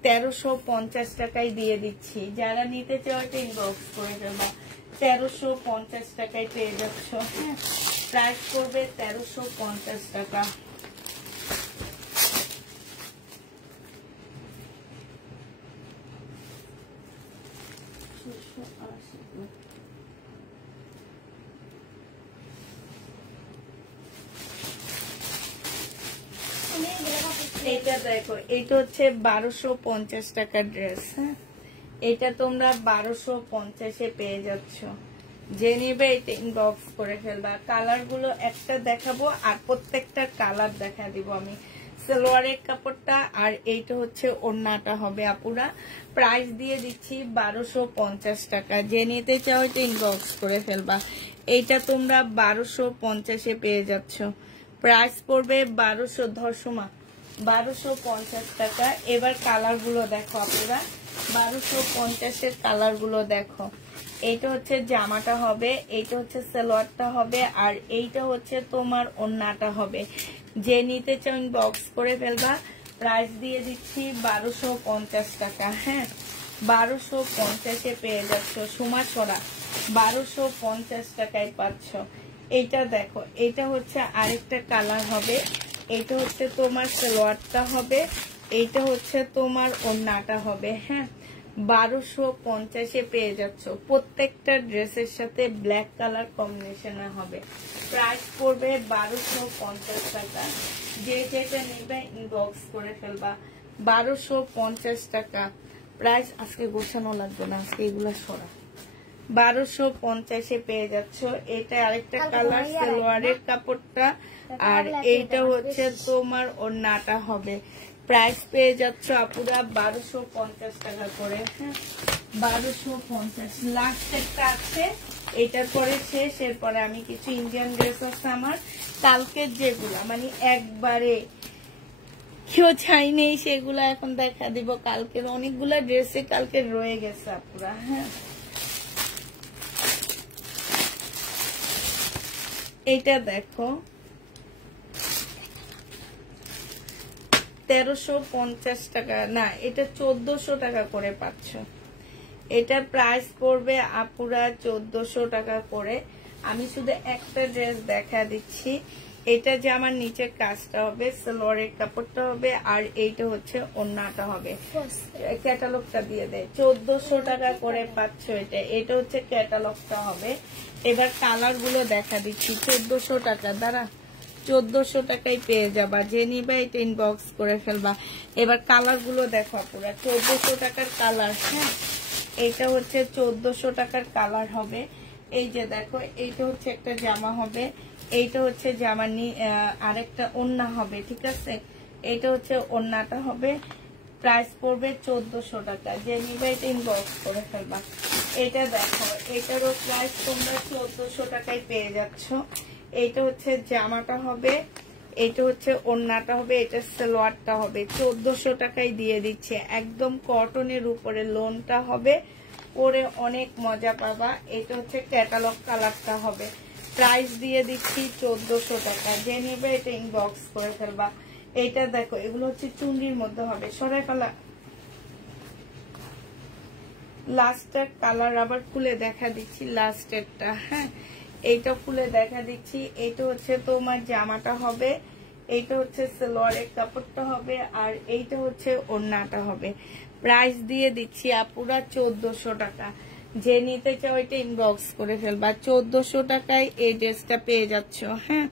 1350 টাকায় দিয়ে দিচ্ছি। যারা নিতে চাও এটা ইনবক্স করে ফেলবা। 1350 টাকায় পেয়ে যাচ্ছ। হ্যাঁ, প্রাইস করবে 1350 টাকা। এটা দেখো, এটা হচ্ছে 1250 টাকার ড্রেস। হ্যাঁ, এটা তোমরা 1250-এ পেয়ে যাচ্ছ। যে নিবে এটা ইনবক্স করে ফেলবা। কালার গুলো একটা দেখাবো আর প্রত্যেকটা কালার দেখা দিব আমি। সালোয়ারের কাপড়টা আর এইটা হচ্ছে ওড়নাটা হবে আপুরা। প্রাইস দিয়ে দিচ্ছি 1250 টাকা। যে নিতে চাও এটা ইনবক্স করে ফেলবা। এইটা তোমরা 1250-এ পেয়ে যাচ্ছ। প্রাইস পড়বে 1200 ধর্ষমা 1250 টাকা। এবার কালার গুলো দেখো আপুরা, 1250-এর কালার গুলো দেখো। এইটা হচ্ছে জামাটা হবে, এইটা হচ্ছে সালোয়ারটা হবে, আর এইটা হচ্ছে তোমার ওড়নাটা হবে। যে নিতে চাও ইনবক্স করে ফেলবা। প্রাইস দিয়ে দিচ্ছি 1250 টাকা। হ্যাঁ, 1250-এ পেয়ে যাচ্ছ। সুমা ছড়া 1250 টাকায় পাচ্ছ। এইটা দেখো, এইটা হচ্ছে আরেকটা কালার হবে, এইটা হচ্ছে তোমার সালোয়ারটা হবে, এইটা হচ্ছে তোমার ওড়নাটা হবে। হ্যাঁ, 1250-এ পেয়ে যাচ্ছ। প্রত্যেকটা ড্রেসের সাথে ব্ল্যাক কালার কম্বিনেশনে হবে। প্রাইস পড়বে 1250 টাকা। যে যেটা নিবে ইনবক্স করে ফেলবা। 1250 টাকা প্রাইস। আজকে গোছানো লাগবে না, আজকে এগুলা সরা। 1250-এ পেয়ে যাচ্ছ। এটা আরেকটা কালার, সালোয়ারের কাপড়টা, আর এইটা হচ্ছে তোমার ওড়নাটা হবে। প্রাইস পেয়ে যাচ্ছ আপুরা 1250 টাকা করে। হ্যাঁ, 1250। লাস্ট একটা আছে, এটার পরে শেষ। এরপরে আমি কিছু ইন্ডিয়ান ড্রেস আছে আমার কালকের, যেগুলা মানে একবারে কেউ চাই নেই সেগুলা এখন দেখা দিব। কালকের অনেকগুলা ড্রেসে কালকে রয়ে গেছে আপুরা। হ্যাঁ, এইটা দেখো, 1350 টাকা না, এটা 1400 টাকা করে পাচ্ছ। এটার প্রাইস পড়বে আপুরা 1400 টাকা করে। আমি শুধু একটা ড্রেস দেখা দিচ্ছি। এটা যে আমার নিচের কাজটা হবে, সালোয়ারের কাপড়টা হবে, আর এইটা হচ্ছে ওড়নাটা হবে। ক্যাটালগটা দিয়ে দেয় 1400 টাকা করে পাচ্ছ। এটা হচ্ছে ক্যাটালগটা হবে। এবার কালার গুলো দেখা দিচ্ছি। 1400 টাকা দ্বারা 1400 টাকায় পেয়ে যাবা। যে নিবা এটা ইনবক্স করে ফেলবা। এবার কালার গুলো দেখো পুরা 1400 টাকার কালার। হ্যাঁ, এটা হচ্ছে 1400 টাকার কালার হবে। এই যে দেখো, এইটা হচ্ছে একটা জামা হবে, এইটা হচ্ছে জামা আরেকটা ওড়না হবে। ঠিক আছে, এটা হচ্ছে ওড়নাটা হবে। প্রাইস পড়বে 1400 টাকা। যে নিবা এটা ইনবক্স করে ফেলবা। এটা দেখো, এটারও প্রাইস তোমরা 1400 টাকায় পেয়ে যাচ্ছ। এইটা হচ্ছে জামাটা হবে, এটা হচ্ছে ওড়নাটা হবে, এটা সালোয়ারটা হবে। 1400 টাকায় দিয়ে দিচ্ছে। একদম কটনের উপরে লোনটা হবে, পরে অনেক মজা পাবা। এটা হচ্ছে ক্যাটালগ কালারটা হবে। প্রাইস দিয়ে দিচ্ছি 1400 টাকা। যে নেবে এটা ইনবক্স করে ফেলবা। এইটা দেখো, এগুলো হচ্ছে চুনরির মধ্যে হবে। সরাই ফেলা। লাস্টের কালার আবার খুলে দেখা দিচ্ছি, লাস্টেরটা। হ্যাঁ, এইটা খুলে দেখা দিচ্ছি। এইটা হচ্ছে তোমার জামাটা হবে, এইটা হচ্ছে সালোয়ারের কাপড়টা হবে, আর এইটা হচ্ছে ওড়নাটা হবে। প্রাইস দিয়ে দিচ্ছি আপুরা 1400 টাকা। যে নিতে চাও এটা ইনবক্স করে ফেলবা। 1400 টাকায় এই ড্রেসটা পেয়ে যাচ্ছ। হ্যাঁ,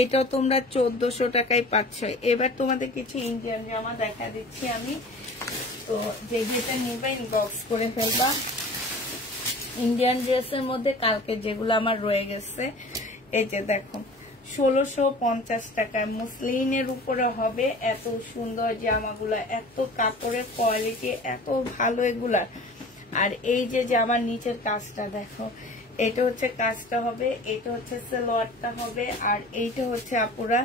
এটা তোমরা 1400 টাকায় পাচ্ছ। এবার তোমাদের কিছু ইন্ডিয়ান জামা দেখা দিচ্ছি আমি। তো যে যেটা নিবে ইনবক্স করে ফেলবা। ইন্ডিয়ান ড্রেসের মধ্যে কালকে যেগুলো আমার রয়ে গেছে, এই যে দেখো 1650 টাকায় মুসলিনের উপরে হবে। এত সুন্দর জামাগুলা, এত কাপড়ের কোয়ালিটি এত ভালো এগুলা। আর এই যে জামার নিচের কাজটা দেখো, এটা হচ্ছে কাজটা হবে, এটা হচ্ছে সালোয়ারটা হবে, আর এইটা হচ্ছে আপুরা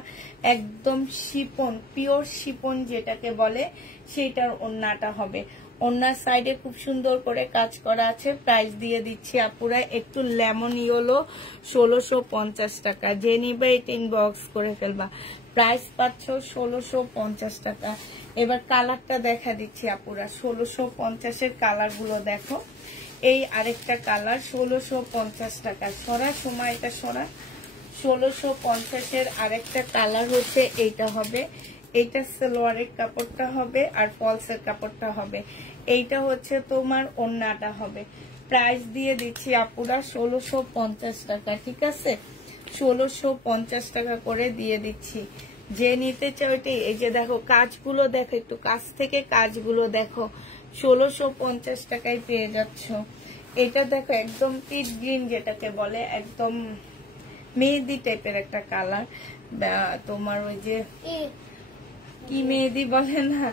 একদম শিপন, পিওর শিপন যেটাকে বলে, সেটার ওড়নাটা হবে। ওড়নার সাইডে খুব সুন্দর করে কাজ করা আছে। প্রাইস দিয়ে দিচ্ছি আপুরা একটু লেমন ইয়েলো, 1650 টাকা। যে নিবে এটা ইনবক্স করে ফেলবা। প্রাইস পাচ্ছ 1650 টাকা। এবার কালারটা দেখা দিচ্ছি আপুরা, 1650-এর কালার গুলো দেখো। এই আরেকটা কালার 1650 টাকা। সরা সময়টা সরা। 1650-এর আরেকটা কালার হচ্ছে এইটা হবে। এইটা সালোয়ারের কাপড়টা হবে আর ফলসের কাপড়টা হবে। এইটা হচ্ছে তোমার ওড়নাটা হবে। প্রাইস দিয়ে দিচ্ছি আপুরা 1650 টাকা। ঠিক আছে, 1650 টাকা করে দিয়ে দিচ্ছি। যে নিতে চাও এটি, এই যে দেখো কাজগুলো দেখো, একটু কাছ থেকে কাজগুলো দেখো। 1650 টাকায় পেয়ে যাচ্ছ। এটা দেখো একদম পিচ গ্রিন যেটাকে বলে, একদম মেহেদি টাইপের একটা কালার। তোমার ওই যে কি মেহেদি বলে না,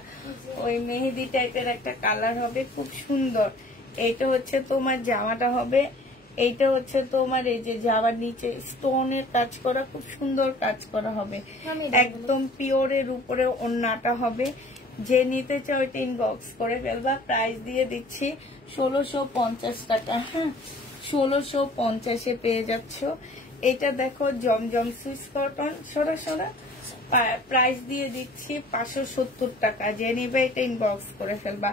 ওই মেহেদি টাইপের একটা কালার হবে, খুব সুন্দর। এইটা হচ্ছে তোমার জামাটা হবে। এইটা হচ্ছে তোমার এই যে জামার নিচে স্টোনের কাজ করা, খুব সুন্দর কাজ করা হবে, একদম পিওরের উপরে ওড়নাটা হবে। যে নিতে চাও এটা ইনবক্স করে ফেলবা। প্রাইস দিয়ে দিচ্ছি 1650 টাকা। হ্যাঁ, 1650-এ পেয়ে যাচ্ছ। এটা দেখো জমজম সুইস কটন, সরা প্রাইস দিয়ে দিচ্ছি 570 টাকা। যে নিবে এটা ইনবক্স করে ফেলবা।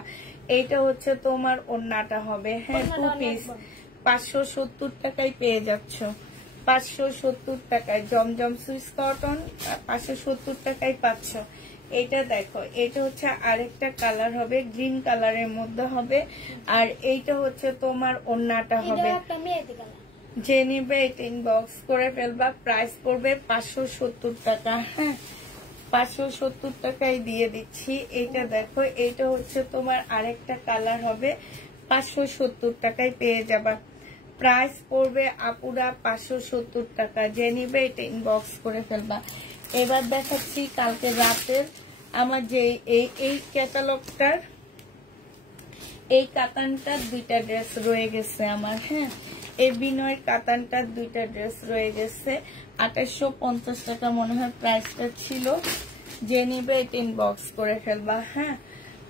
এইটা হচ্ছে তোমার ওড়নাটা হবে। হ্যাঁ, 2 পিস 570 টাকায় পেয়ে যাচ্ছ। 570 টাকায় জমজম সুইস কটন 570 টাকায় পাচ্ছ। এটা দেখো, এটা হচ্ছে আরেকটা কালার হবে, গ্রিন কালারের মধ্যে হবে, আর এইটা হচ্ছে তোমার ওড়নাটা হবে। যে নিবে এটা ইনবক্স করে ফেলবা। প্রাইস পড়বে 570 টাকা। হ্যাঁ, 570 টাকায় দিয়ে দিচ্ছি। এইটা দেখো, এইটা হচ্ছে তোমার আরেকটা কালার হবে, 570 টাকায় পেয়ে যাবা। প্রাইস পড়বে আপুরা 570 টাকা। যে নিবে এটা ইনবক্স করে ফেলবা। এবার দেখাচ্ছি কালকে রাতের আমার যে এই ক্যাটালগটার এই কাতানটার 2টা ড্রেস রয়ে গেছে আমার। হ্যাঁ, এই বিনয়ের কাতানটার 2টা ড্রেস রয়ে গেছে। 2850 টাকা মনে হয় প্রাইসটা ছিল। যে নিবে এটা ইনবক্স করে ফেলবা। হ্যাঁ,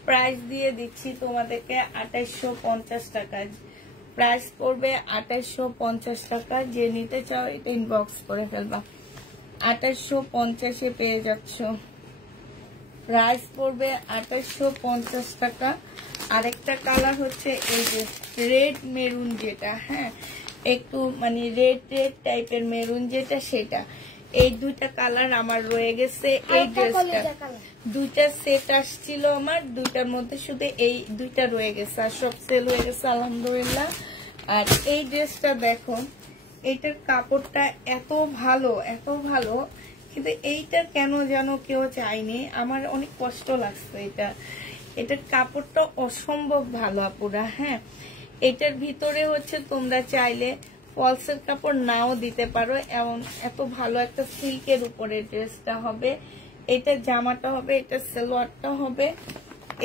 প্রাইস দিয়ে দিচ্ছি তোমাদেরকে 2850 টাকা। প্রাইস পড়বে 2850 টাকা। যে নিতে চাও এটা ইনবক্স করে ফেলবা। 2850-এ পেয়ে যাচ্ছ। প্রাইস পড়বে 2850 টাকা। আরেকটা কালার হচ্ছে এই যে রেড মেরুন যেটা, হ্যাঁ একটু মানে রেড রেড টাইপের মেরুন যেটা, সেটা। এই 2টা কালার আমার রয়ে গেছে। এই ড্রেসটা 2টা সেট আসছিল আমার, 2টার মধ্যে শুধু এই 2টা রয়ে গেছে, আর সব সেল হয়ে গেছে আলহামদুলিল্লাহ। আর এই ড্রেসটা দেখো, এইটার কাপড়টা এত ভালো এত ভালো, কিন্তু এইটা কেন যেন কেউ চায়নি, আমার অনেক কষ্ট লাগছে। এটার কাপড়টা অসম্ভব ভালো আপুরা। হ্যাঁ, এটার ভিতরে হচ্ছে তোমরা চাইলে ফলসের কাপড় নাও দিতে পারো, এমন এত ভালো একটা সিল্কের উপরে ড্রেসটা হবে। এটা জামাটা হবে, এটা সালোয়ারটা হবে,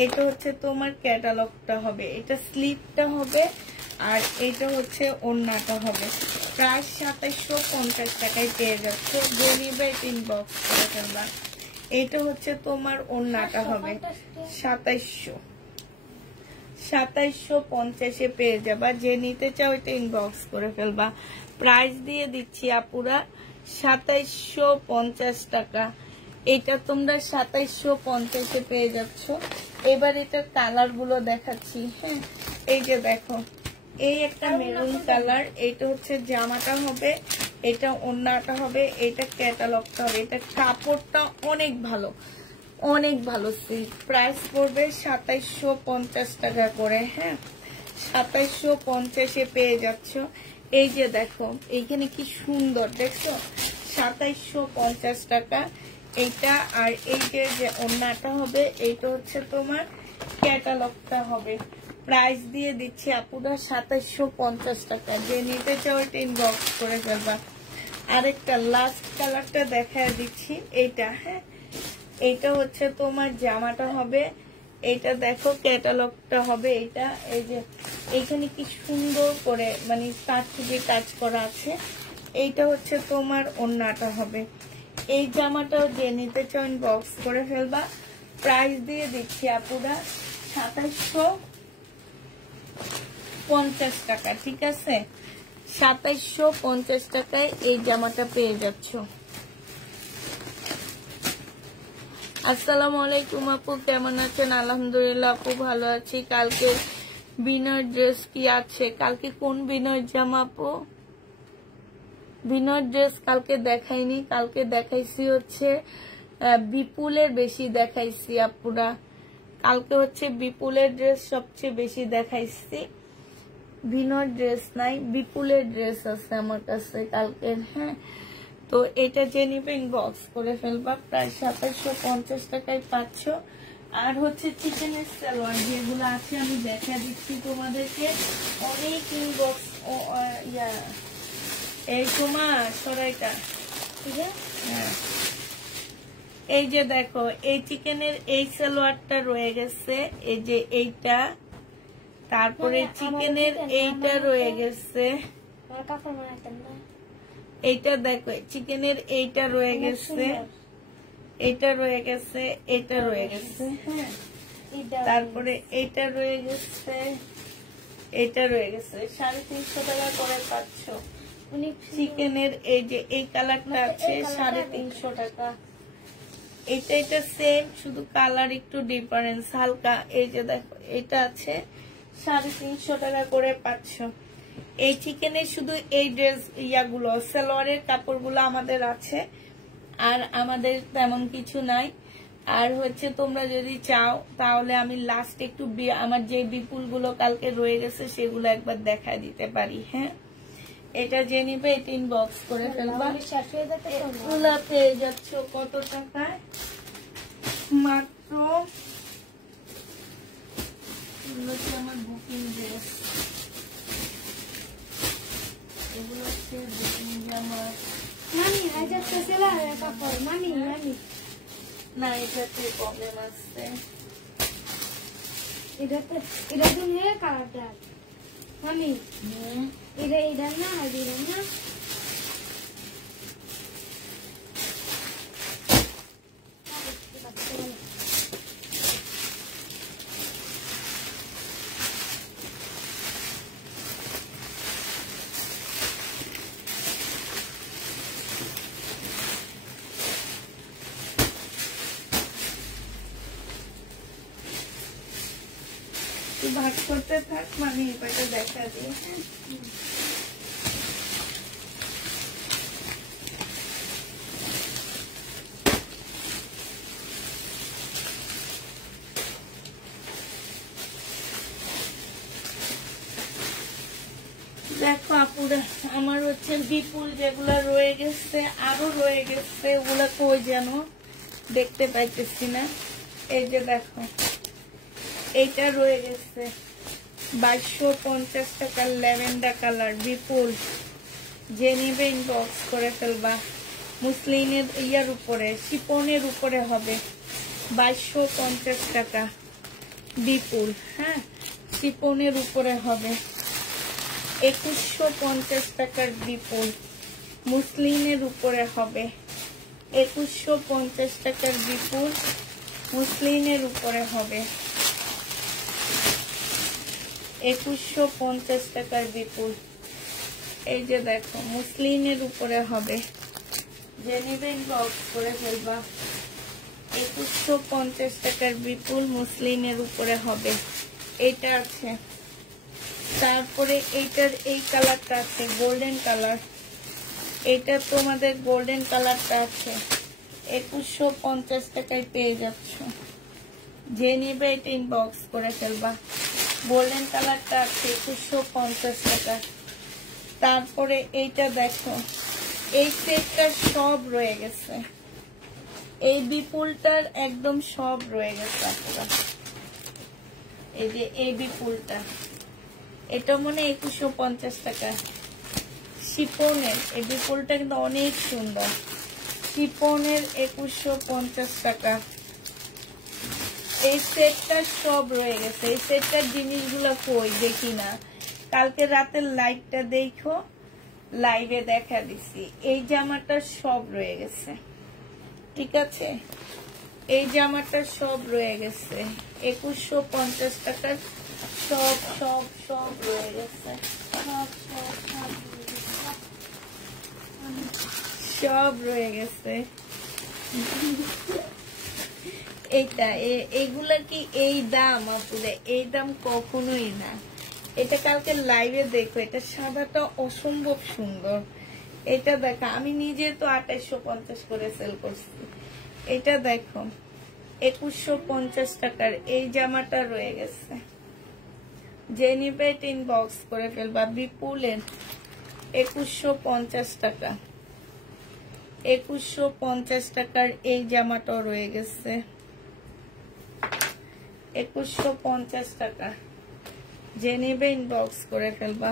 এটা হচ্ছে তোমার ক্যাটালগটা হবে, এটা স্লিপটা হবে, আর এটা হচ্ছে ওড়নাটা হবে। প্রায় 2750 টাকায় পেয়ে যাচ্ছে। যে নিবে ইনবক্স করে ফেলবা। এটা হচ্ছে তোমার ওড়নাটা হবে 2750-এ পেয়ে যাবা। যে নিতে চাও এটা ইনবক্স করে ফেলবা। প্রাইস দিয়ে দিচ্ছি আপুরা 2750 টাকা। এটা তোমরা 2750 পেয়ে যাচ্ছ। এবার এটা কালার গুলো দেখাচ্ছি। হ্যাঁ, এই যে দেখো, এই একটা মেরুন কালার, এটা হচ্ছে জামাটা হবে, এটা ওড়নাটা হবে, এটা ক্যাটালগটা হবে। এটা কাপড়টা অনেক ভালো, অনেক ভালো সিল্ক। প্রাইস পড়বে 2750 টাকা করে। হ্যাঁ, 2750 পেয়ে যাচ্ছ। এই যে দেখো, এইখানে কি সুন্দর দেখছো, 2750 টাকা এইটা। আর এই যে ওড়নাটা হবে, এইটা হচ্ছে তোমার ক্যাটালগটা হবে। প্রাইস দিয়ে দিচ্ছি আপুরা 2750 টাকা। যে নিতে চাও এটা ইনবক্স করে ফেলবা। আরেকটা লাস্ট কালারটা দেখায় দিচ্ছি, এইটা। হ্যাঁ, এইটা হচ্ছে তোমার জামাটা হবে, এইটা দেখো ক্যাটালগটা হবে এইটা। এই যে এইখানে কি সুন্দর করে মানে কাটছুটি কাজ করা আছে। এইটা হচ্ছে তোমার ওড়নাটা হবে। এই জামাটাও যে নিতে চাও ইনবক্স করে ফেলবা। প্রাইস দিয়ে দিচ্ছি আপুরা 2750 টাকা। ঠিক আছে, 2750 টাকায় এই জামাটা পেয়ে যাচ্ছ। আসসালামু আলাইকুম আপু, কেমন আছেন? আলহামদুলিল্লাহ আপু ভালো আছি। কালকে বিনয় ড্রেস কি আছে? কালকে কোন বিনয় জামা আপু? বিনয় ড্রেস কালকে দেখাইনি, কালকে দেখাইছি হচ্ছে বিপুলের বেশি দেখাইছি আপুরা। কালকে হচ্ছে বিপুলের ড্রেস সবচেয়ে বেশি দেখাইছি, বিনয় ড্রেস নাই, বিপুলের ড্রেস আছে আমার কাছে কালকে। হ্যাঁ, তো এটা যে নিবে ইনবক্স করে ফেলবা। প্রায় 2750 টাকায় পাচ্ছ। আর হচ্ছে চিকেনের সালোয়ার যেগুলো আছে আমি দেখা দিচ্ছি তোমাদেরকে। অনেক ইনবক্স এই তোমার সরাইটা। হ্যাঁ, এই যে দেখো, এই চিকেনের এই সালোয়ারটা রয়ে গেছে, এই যে এইটা। তারপরে চিকেনের এইটা রয়ে গেছে, এইটা দেখো, চিকেনের এইটা রয়ে গেছে, এইটা রয়ে গেছে, এইটা রয়ে গেছে। হ্যাঁ, তারপরে এইটা রয়ে গেছে, এইটা রয়ে গেছে। 350 টাকা করে পাচ্ছ। চিকেনের এই যে এই কালারটা আছে 350 টাকা। এটা সেম, শুধু কালার একটু ডিফারেন্স হালকা। এই যে দেখো, এটা আছে 350 টাকা করে পাচ্ছ। এই চিকেনের শুধু এই ড্রেস ইয়াগুলো সালোয়ারের কাপড়গুলো আমাদের আছে, আর আমাদের তেমন কিছু নাই। আর হচ্ছে তোমরা যদি চাও তাহলে আমি লাস্ট একটু আমার যে বিপুল গুলো কালকে রয়ে গেছে সেগুলো একবার দেখা দিতে পারি। হ্যাঁ, এটা যে নিবে এটা ইনবক্স করে ফেলবা। এগুলা পেয়ে যাচ্ছ কত টাকায়? মাত্র আমার বুকিং ড্রেস, এগুলো হচ্ছে বুকিং জামা। না, এটাতে প্রবলেম আছে। ভাগ করতে থাক, মানে এটা দেখা দিয়ে। দেখো আপুরা, আমার হচ্ছে বিপুল যেগুলা রয়ে গেছে, আরো রয়ে গেছে, ওগুলা কই যেন দেখতে পাইতেছি না। এই যে দেখো, এইটা রয়ে গেছে 2250 টাকার ল্যাভেন্ডার কালার বিপুল। যে নিবে ইনবক্স করে ফেলবা। মুসলিনের ইয়ার উপরে, শিপনের উপরে হবে 2250 টাকা বিপুল। হ্যাঁ, শিপনের উপরে হবে 2150 টাকার বিপুল। মুসলিনের উপরে হবে 2150 টাকার বিপুল। মুসলিনের উপরে হবে 2150 টাকার বিপুল। এই যে দেখো, মুসলিনের উপরে হবে। যে নিবে ইনবক্স করে ফেলবা। 2150 টাকার বিপুল মুসলিনের উপরে হবে, এটা আছে। তারপরে এইটার এই কালারটা আছে, গোল্ডেন কালার, এটা তোমাদের গোল্ডেন কালারটা আছে, 2150 টাকায় পেয়ে যাচ্ছ। যে নিবে এটা ইনবক্স করে ফেলবা। গোল্ডেন কালারটা আছে 2150 টাকা। তারপরে এইটা দেখো, এই সেটটা সব রয়ে গেছে, এই বিপুলটার একদম সব রয়ে গেছে আপনারা। এই যে এই বিপুলটা, এটা মনে 2150 টাকা শিপনের। এই বিপুলটা কিন্তু অনেক সুন্দর, শিপনের 2150 টাকা। এই সেটটা সব রয়ে গেছে। এই সেটটার জিনিসগুলো কই দেখি না, কালকে রাতের লাইভটা দেখো, লাইভে দেখা দিছি। এই জামাটা সব রয়ে গেছে, ঠিক আছে, এই জামাটা সব রয়ে গেছে 2150 টাকার, সব সব সব রয়ে গেছে, সব সব সব সব রয়ে গেছে। এইটা এগুলা কি এই দাম আপুরে? এই দাম কখনোই না। এটা কালকে লাইভে দেখো, এটা সাদাটা অসম্ভব সুন্দর। এটা দেখো, আমি নিজে তো 2850 করে সেল করছি। এটা দেখো 2150 টাকার এই জামাটা রয়ে গেছে। যে নিবে ইনবক্স করে ফেলবা। বিপুলের 2150 টাকা, 2150 টাকার এই জামাটাও রয়ে গেছে, 2150 টাকা। যে নিবে ইনবক্স করে ফেলবা।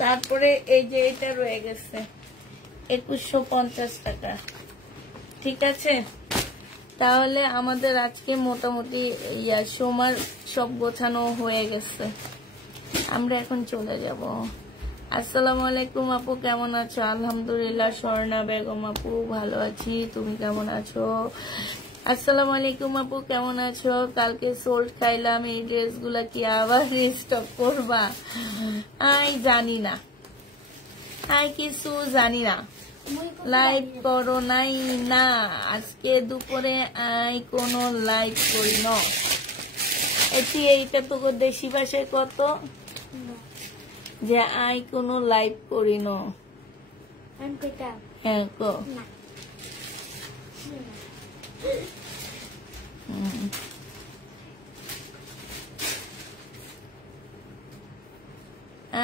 তারপরে এই যে এটা রয়ে গেছে 2150 টাকা, ঠিক আছে। তাহলে আমাদের আজকে মোটামুটি সোমার সব গোছানো হয়ে গেছে, আমরা এখন চলে যাব। আসসালামু আলাইকুম আপু, কেমন আছো? আলহামদুলিল্লাহ। স্বর্ণা বেগম আপু, ভালো আছি, তুমি কেমন আছো? আসসালামু আলাইকুম আপু, কেমন আছো? কালকে সোল্ড খাইলাম, এই ড্রেসগুলা কি আবার রিস্টক করবা? আই জানি না, আই কিছু জানি না। লাইভ করো নাই না আজকে দুপুরে? আই কোনো লাইভ করি না। এটি এইটা তো দেশি ভাষায় কত যে আই কোনো লাইভ করি না? হ্যাঁ কো।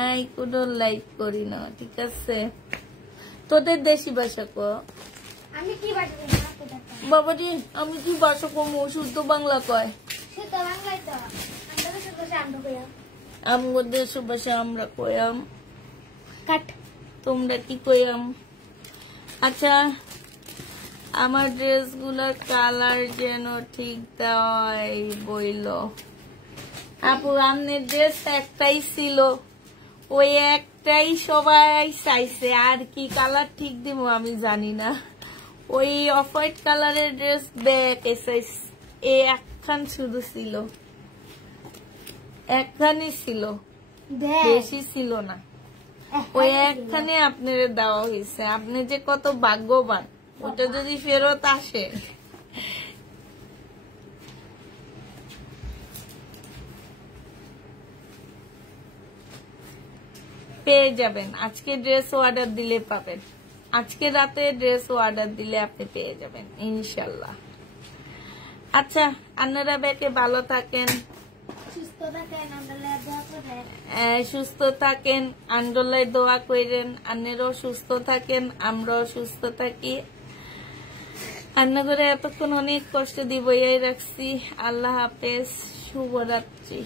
আই কোনো লাইভ করি না, ঠিক আছে। তোদের দেশি ভাষা কো। আমি কি ভাষা বাবাজি, আমি কি ভাষা কম? শুদ্ধ বাংলা কয়। শুদ্ধ বাংলায় তো আমরা শুদ্ধ আমরা কইয়াম। আমগো দেশ ভাষা আমরা কয়াম, কাট তোমরা কি কয়াম? আচ্ছা, আমার ড্রেসগুলোর কালার যেন ঠিক দেওয়াই বইল। আপু আমনের ড্রেস একটাই ছিল, ওই একটাই সবাই চাইছে, আর কি কালার ঠিক দিব আমি জানি না। ওই অফ হোয়াইট কালারের ড্রেস ব্যাক এসাইজ এই একখান শুধু ছিল, একখানই ছিল, বেশি ছিল না। ওই একখানে আপনার দেওয়া হয়েছে। আপনি যে কত ভাগ্যবান, ওটা যদি ফেরত আসে। পেয়ে যাবেন, আজকে ড্রেস অর্ডার দিলে পাবেন, আজকে রাতে ড্রেস অর্ডার দিলে আপনি পেয়ে যাবেন ইনশাল্লাহ। আচ্ছা, আপনারা বেঁকে ভালো থাকেন, সুস্থ থাকেন, আন্দোলনে দোয়া করেন। আপনারাও সুস্থ থাকেন, আমরাও সুস্থ থাকি। রান্না করে এতক্ষণ অনেক কষ্ট দিব রাখছি। আল্লাহ হাফেজ, শুভরাত্রি।